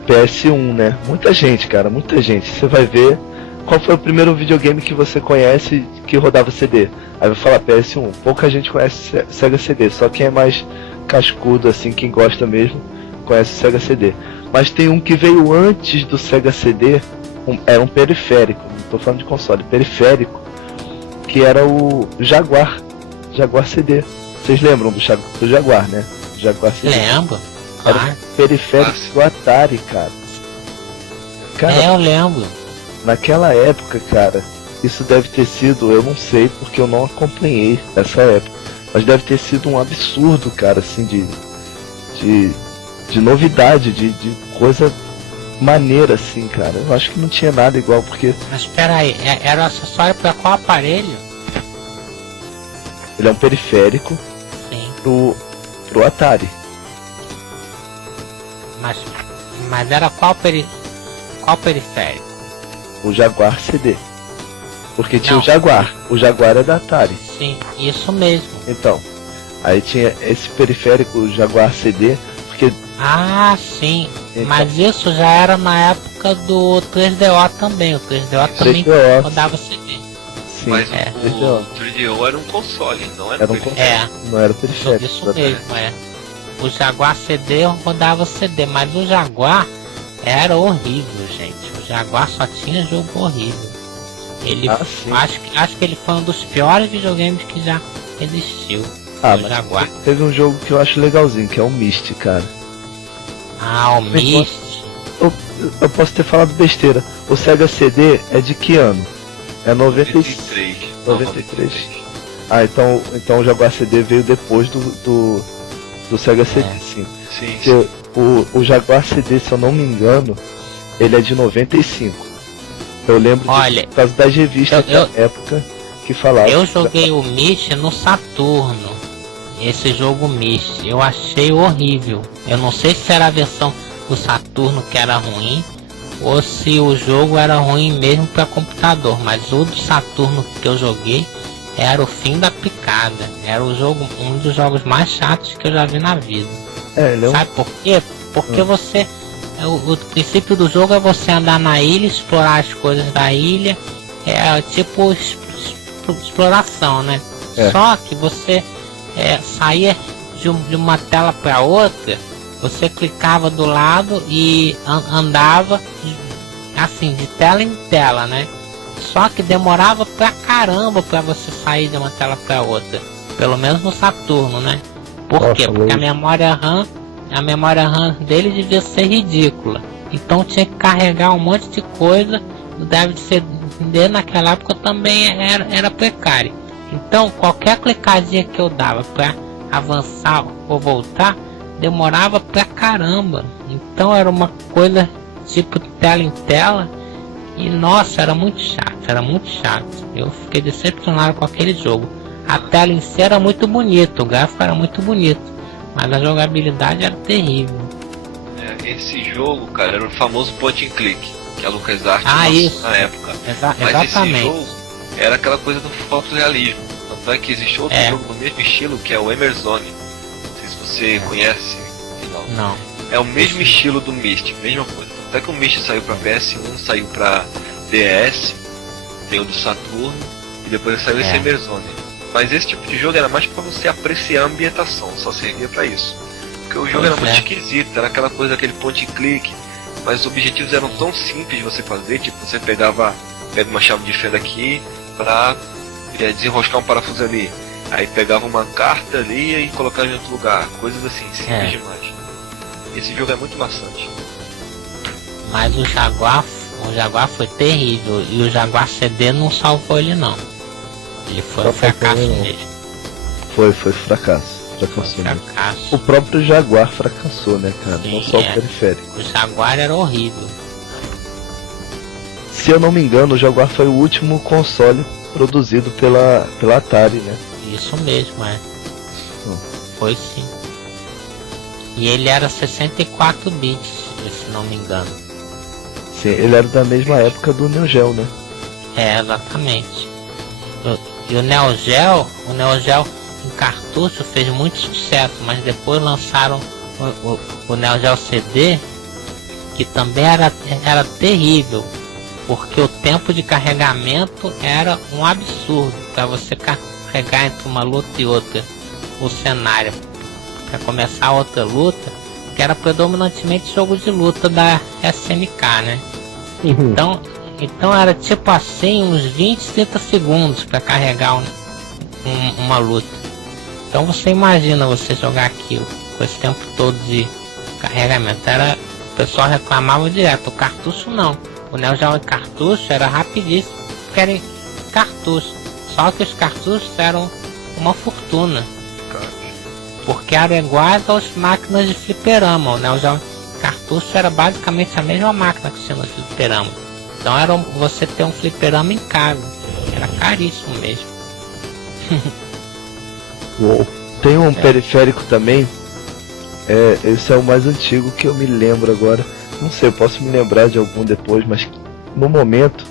PS1, né? Muita gente, cara, muita gente. Você vai ver qual foi o primeiro videogame que você conhece que rodava CD. Aí vai falar PS1. Pouca gente conhece Sega CD, só quem é mais cascudo, assim, quem gosta mesmo, conhece o Sega CD. Mas tem um que veio antes do Sega CD, era um periférico, não tô falando de console, periférico, que era o Jaguar CD. Vocês lembram do Jaguar, né? Jaguar CD. Lembro, Era Ah, periférico do Atari, cara. Cara, eu lembro. naquela época, cara, isso deve ter sido, eu não sei porque eu não acompanhei essa época, mas deve ter sido um absurdo, cara, assim, de novidade, de coisa maneira, assim, cara. Eu acho que não tinha nada igual, porque Mas espera aí, era o acessório para qual aparelho? ele é um periférico Sim, pro Atari. mas era qual periférico? O Jaguar CD. Porque tinha Não. o Jaguar é da Atari. Sim, isso mesmo. Então, aí tinha esse periférico, o Jaguar CD, porque Ah, sim, Então. mas isso já era na época do 3DO também. O 3DO também 3DO, rodava CD. sim, Mas É. o 3DO era um console, não era era um periférico. console, não era o periférico. Isso da Atari. mesmo, é. O Jaguar CD rodava CD, mas o Jaguar era horrível, gente. O Jaguar só tinha jogo horrível. Ele Ah, sim. acho que ele foi um dos piores videogames que já existiu. Ah, o mas Jaguar. teve um jogo que eu acho legalzinho, que é o Myst, cara. Ah, o Myst. Eu posso ter falado besteira. O Sega CD é de que ano? É 93. 93. Ah, então o Jaguar CD veio depois do Sega CD, É. sim. Sim, Porque o Jaguar CD, se eu não me engano, ele é de 95. Eu lembro Olha, disso por causa das revistas eu- da época que falavam. Eu joguei o Myst no Saturno. Esse jogo Myst, eu achei horrível. Eu não sei se era a versão do Saturno que era ruim ou se o jogo era ruim mesmo para computador, mas o do Saturno que eu joguei era o fim da picada. Era o jogo, um dos jogos mais chatos que eu já vi na vida. Ele é um... Sabe por quê? Porque você. O princípio do jogo é você andar na ilha, explorar as coisas da ilha. É tipo exploração, né? É. Só que você saía de uma tela para outra, você clicava do lado e andava assim, de tela em tela, né? Só que demorava pra caramba pra você sair de uma tela pra outra. Pelo menos no Saturno, né? Por Nossa, quê? Porque louco. a memória RAM dele devia ser ridícula. Então tinha que carregar um monte de coisa. Deve ser, naquela época também era precário. Então qualquer clicadinha que eu dava pra avançar ou voltar, demorava pra caramba. Então era uma coisa tipo tela em tela. E nossa, era muito chato. Eu fiquei decepcionado com aquele jogo. A tela em si era muito bonita, o gráfico era muito bonito, mas a jogabilidade era terrível. Esse jogo, cara, era o famoso point and click, que a LucasArts Ah, lançou isso. na época. Mas Exatamente. esse jogo era aquela coisa do fotorrealismo. Tanto é que existe outro jogo do mesmo estilo, que é o Emerzone. Não sei se você conhece. Não. É o mesmo estilo do Myst, mesma coisa. Até que o Myst saiu pra PS1, saiu pra DS, tem o do Saturno, e depois saiu esse Emerzone. Mas esse tipo de jogo era mais pra você apreciar a ambientação, só servia pra isso. Porque o jogo era muito esquisito, era aquela coisa, aquele point and click, mas os objetivos eram tão simples de você fazer, tipo, você pega uma chave de fenda aqui pra desenroscar um parafuso ali. Aí pegava uma carta ali e colocava em outro lugar, coisas assim, simples demais. Esse jogo é muito maçante. Mas o Jaguar foi terrível, e o Jaguar CD não salvou ele não. Ele foi um fracasso mesmo. Foi fracasso. Fracassou mesmo. Fracasso. O próprio Jaguar fracassou, né, cara? Sim, não só o periférico. O Jaguar era horrível. Se eu não me engano, o Jaguar foi o último console produzido pela Atari, né? Isso mesmo, Foi sim. E ele era 64 bits, se não me engano. Sim, ele era da mesma época do Neo Geo, né? Exatamente. E o Neo Geo em cartucho fez muito sucesso, mas depois lançaram o Neo Geo CD, que também era terrível, porque o tempo de carregamento era um absurdo para você carregar entre uma luta e outra o cenário. Para começar outra luta, que era predominantemente jogo de luta da SNK, né? Então era tipo assim, uns 20, 30 segundos para carregar uma luta. Então você imagina você jogar aquilo com esse tempo todo de carregamento era... O pessoal reclamava direto, o cartucho não. O Neo Geo cartucho era rapidíssimo, porque era em cartucho. Só que os cartuchos eram uma fortuna. Porque eram iguais às máquinas de fliperama. O Neo Geo cartucho era basicamente a mesma máquina que tinha no fliperama. Então era você ter um fliperama em casa. Era caríssimo mesmo. Uou. Tem um periférico também. Esse é o mais antigo que eu me lembro agora. Não sei, eu posso me lembrar de algum depois, mas no momento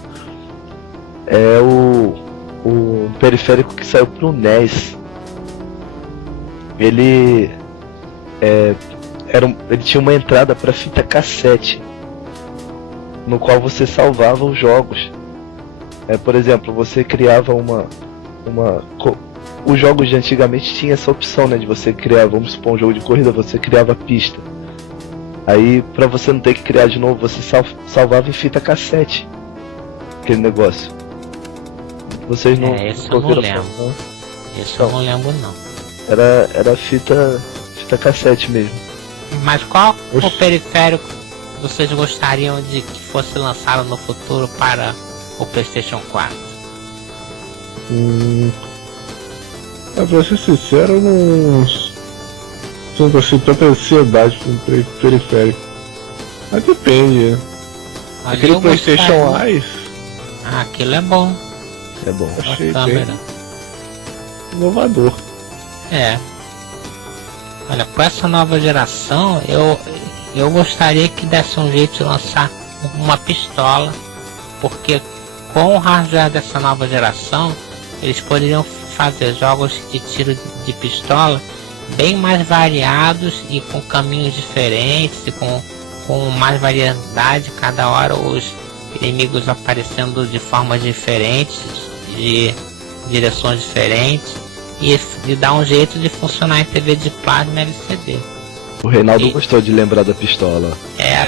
é o periférico que saiu pro NES. Ele ele tinha uma entrada para fita cassete, no qual você salvava os jogos. Por exemplo, você criava os jogos de antigamente tinha essa opção, né, de você criar, vamos supor, um jogo de corrida, você criava pista. Aí, pra você não ter que criar de novo, você salvava em fita cassete aquele negócio. Vocês não isso eu não lembro. Não? Isso eu não lembro não. Era fita cassete mesmo. Mas qual o periférico vocês gostariam de que fosse lançado no futuro para o PlayStation 4? Pra ser sincero, eu não sinto assim tanta ansiedade com o periférico. Mas depende. Aquele PlayStation Eyes. Aquilo é bom. É bom. Achei bem inovador. Olha, com essa nova geração, eu gostaria que desse um jeito de lançar uma pistola, porque com o hardware dessa nova geração, eles poderiam fazer jogos de tiro de pistola bem mais variados e com caminhos diferentes e com mais variedade, cada hora os inimigos aparecendo de formas diferentes, de direções diferentes, e dar um jeito de funcionar em TV de plasma e LCD. O Reinaldo gostou de lembrar da pistola.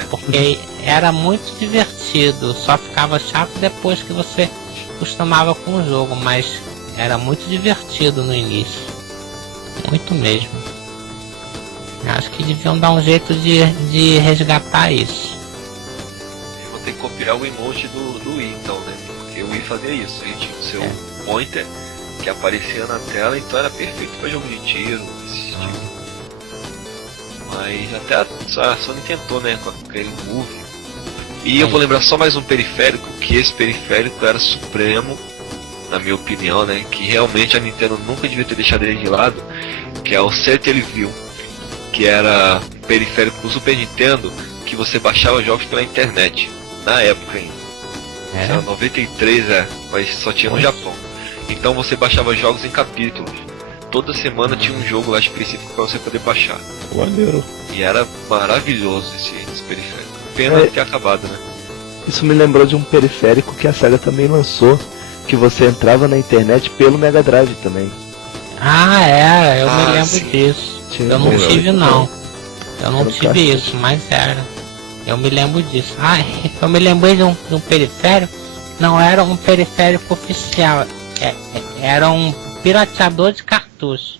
Porque era muito divertido, só ficava chato depois que você acostumava com o jogo, mas era muito divertido no início. Muito mesmo. Acho que deviam dar um jeito de resgatar isso. Vou ter que copiar o emoji do Wii então, né? Porque o Wii fazia isso, ele tinha o seu pointer que aparecia na tela, então era perfeito para jogo de tiro, esse tipo. Mas até a Sony tentou, né, com aquele Move. E eu vou lembrar só mais um periférico, que esse periférico era supremo, na minha opinião, né, que realmente a Nintendo nunca devia ter deixado ele de lado, que é o Satellaview, que era um periférico do Super Nintendo que você baixava jogos pela internet, na época ainda. Era 93, mas só tinha no Japão. Então você baixava jogos em capítulos. Toda semana tinha um jogo lá específico para você poder baixar. Maneiro. E era maravilhoso esse periférico. Pena ter acabado, né? Isso me lembrou de um periférico que a Sega também lançou, que você entrava na internet pelo Mega Drive também. Eu me lembro disso. Eu não tive não. Eu não tive isso, mas era. Eu me lembro disso. Eu me lembrei de um periférico. Não era um periférico oficial. Era um pirateador de cartucho.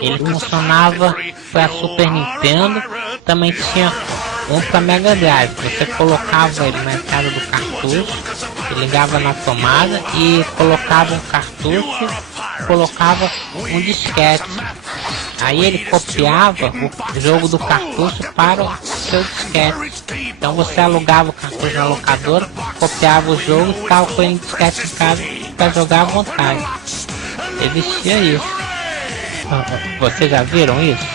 Ele funcionava para Super Nintendo. Também tinha um para Mega Drive. Você colocava ele na entrada do cartucho, ligava na tomada e colocava um cartucho, colocava um disquete. Aí ele copiava o jogo do cartucho para o seu disquete. Então você alugava o cartucho na locadora, copiava o jogo e ficava com ele em disquete em casa para jogar à vontade. Existia isso. Vocês já viram isso?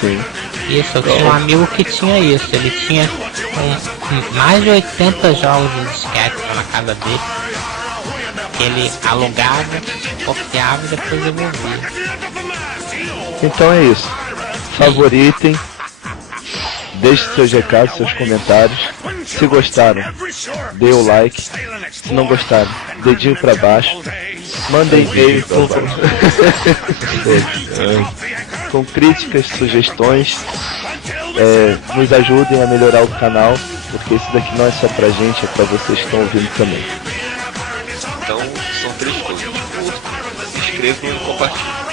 Sim. Isso, eu tinha um amigo que tinha isso. Ele tinha mais de 80 jogos de disquete na casa dele. Ele alugava, copiava e depois devolvia. Então é isso. Favoritem, deixe seus recados, seus comentários. Se gostaram, dê o like. Se não gostaram, dedinho pra baixo. Mandem e-mail com críticas, sugestões. Nos ajudem a melhorar o canal, porque isso daqui não é só pra gente, é pra vocês que estão ouvindo também. Então são 3 coisas: curtam, se inscrevam e compartilhem.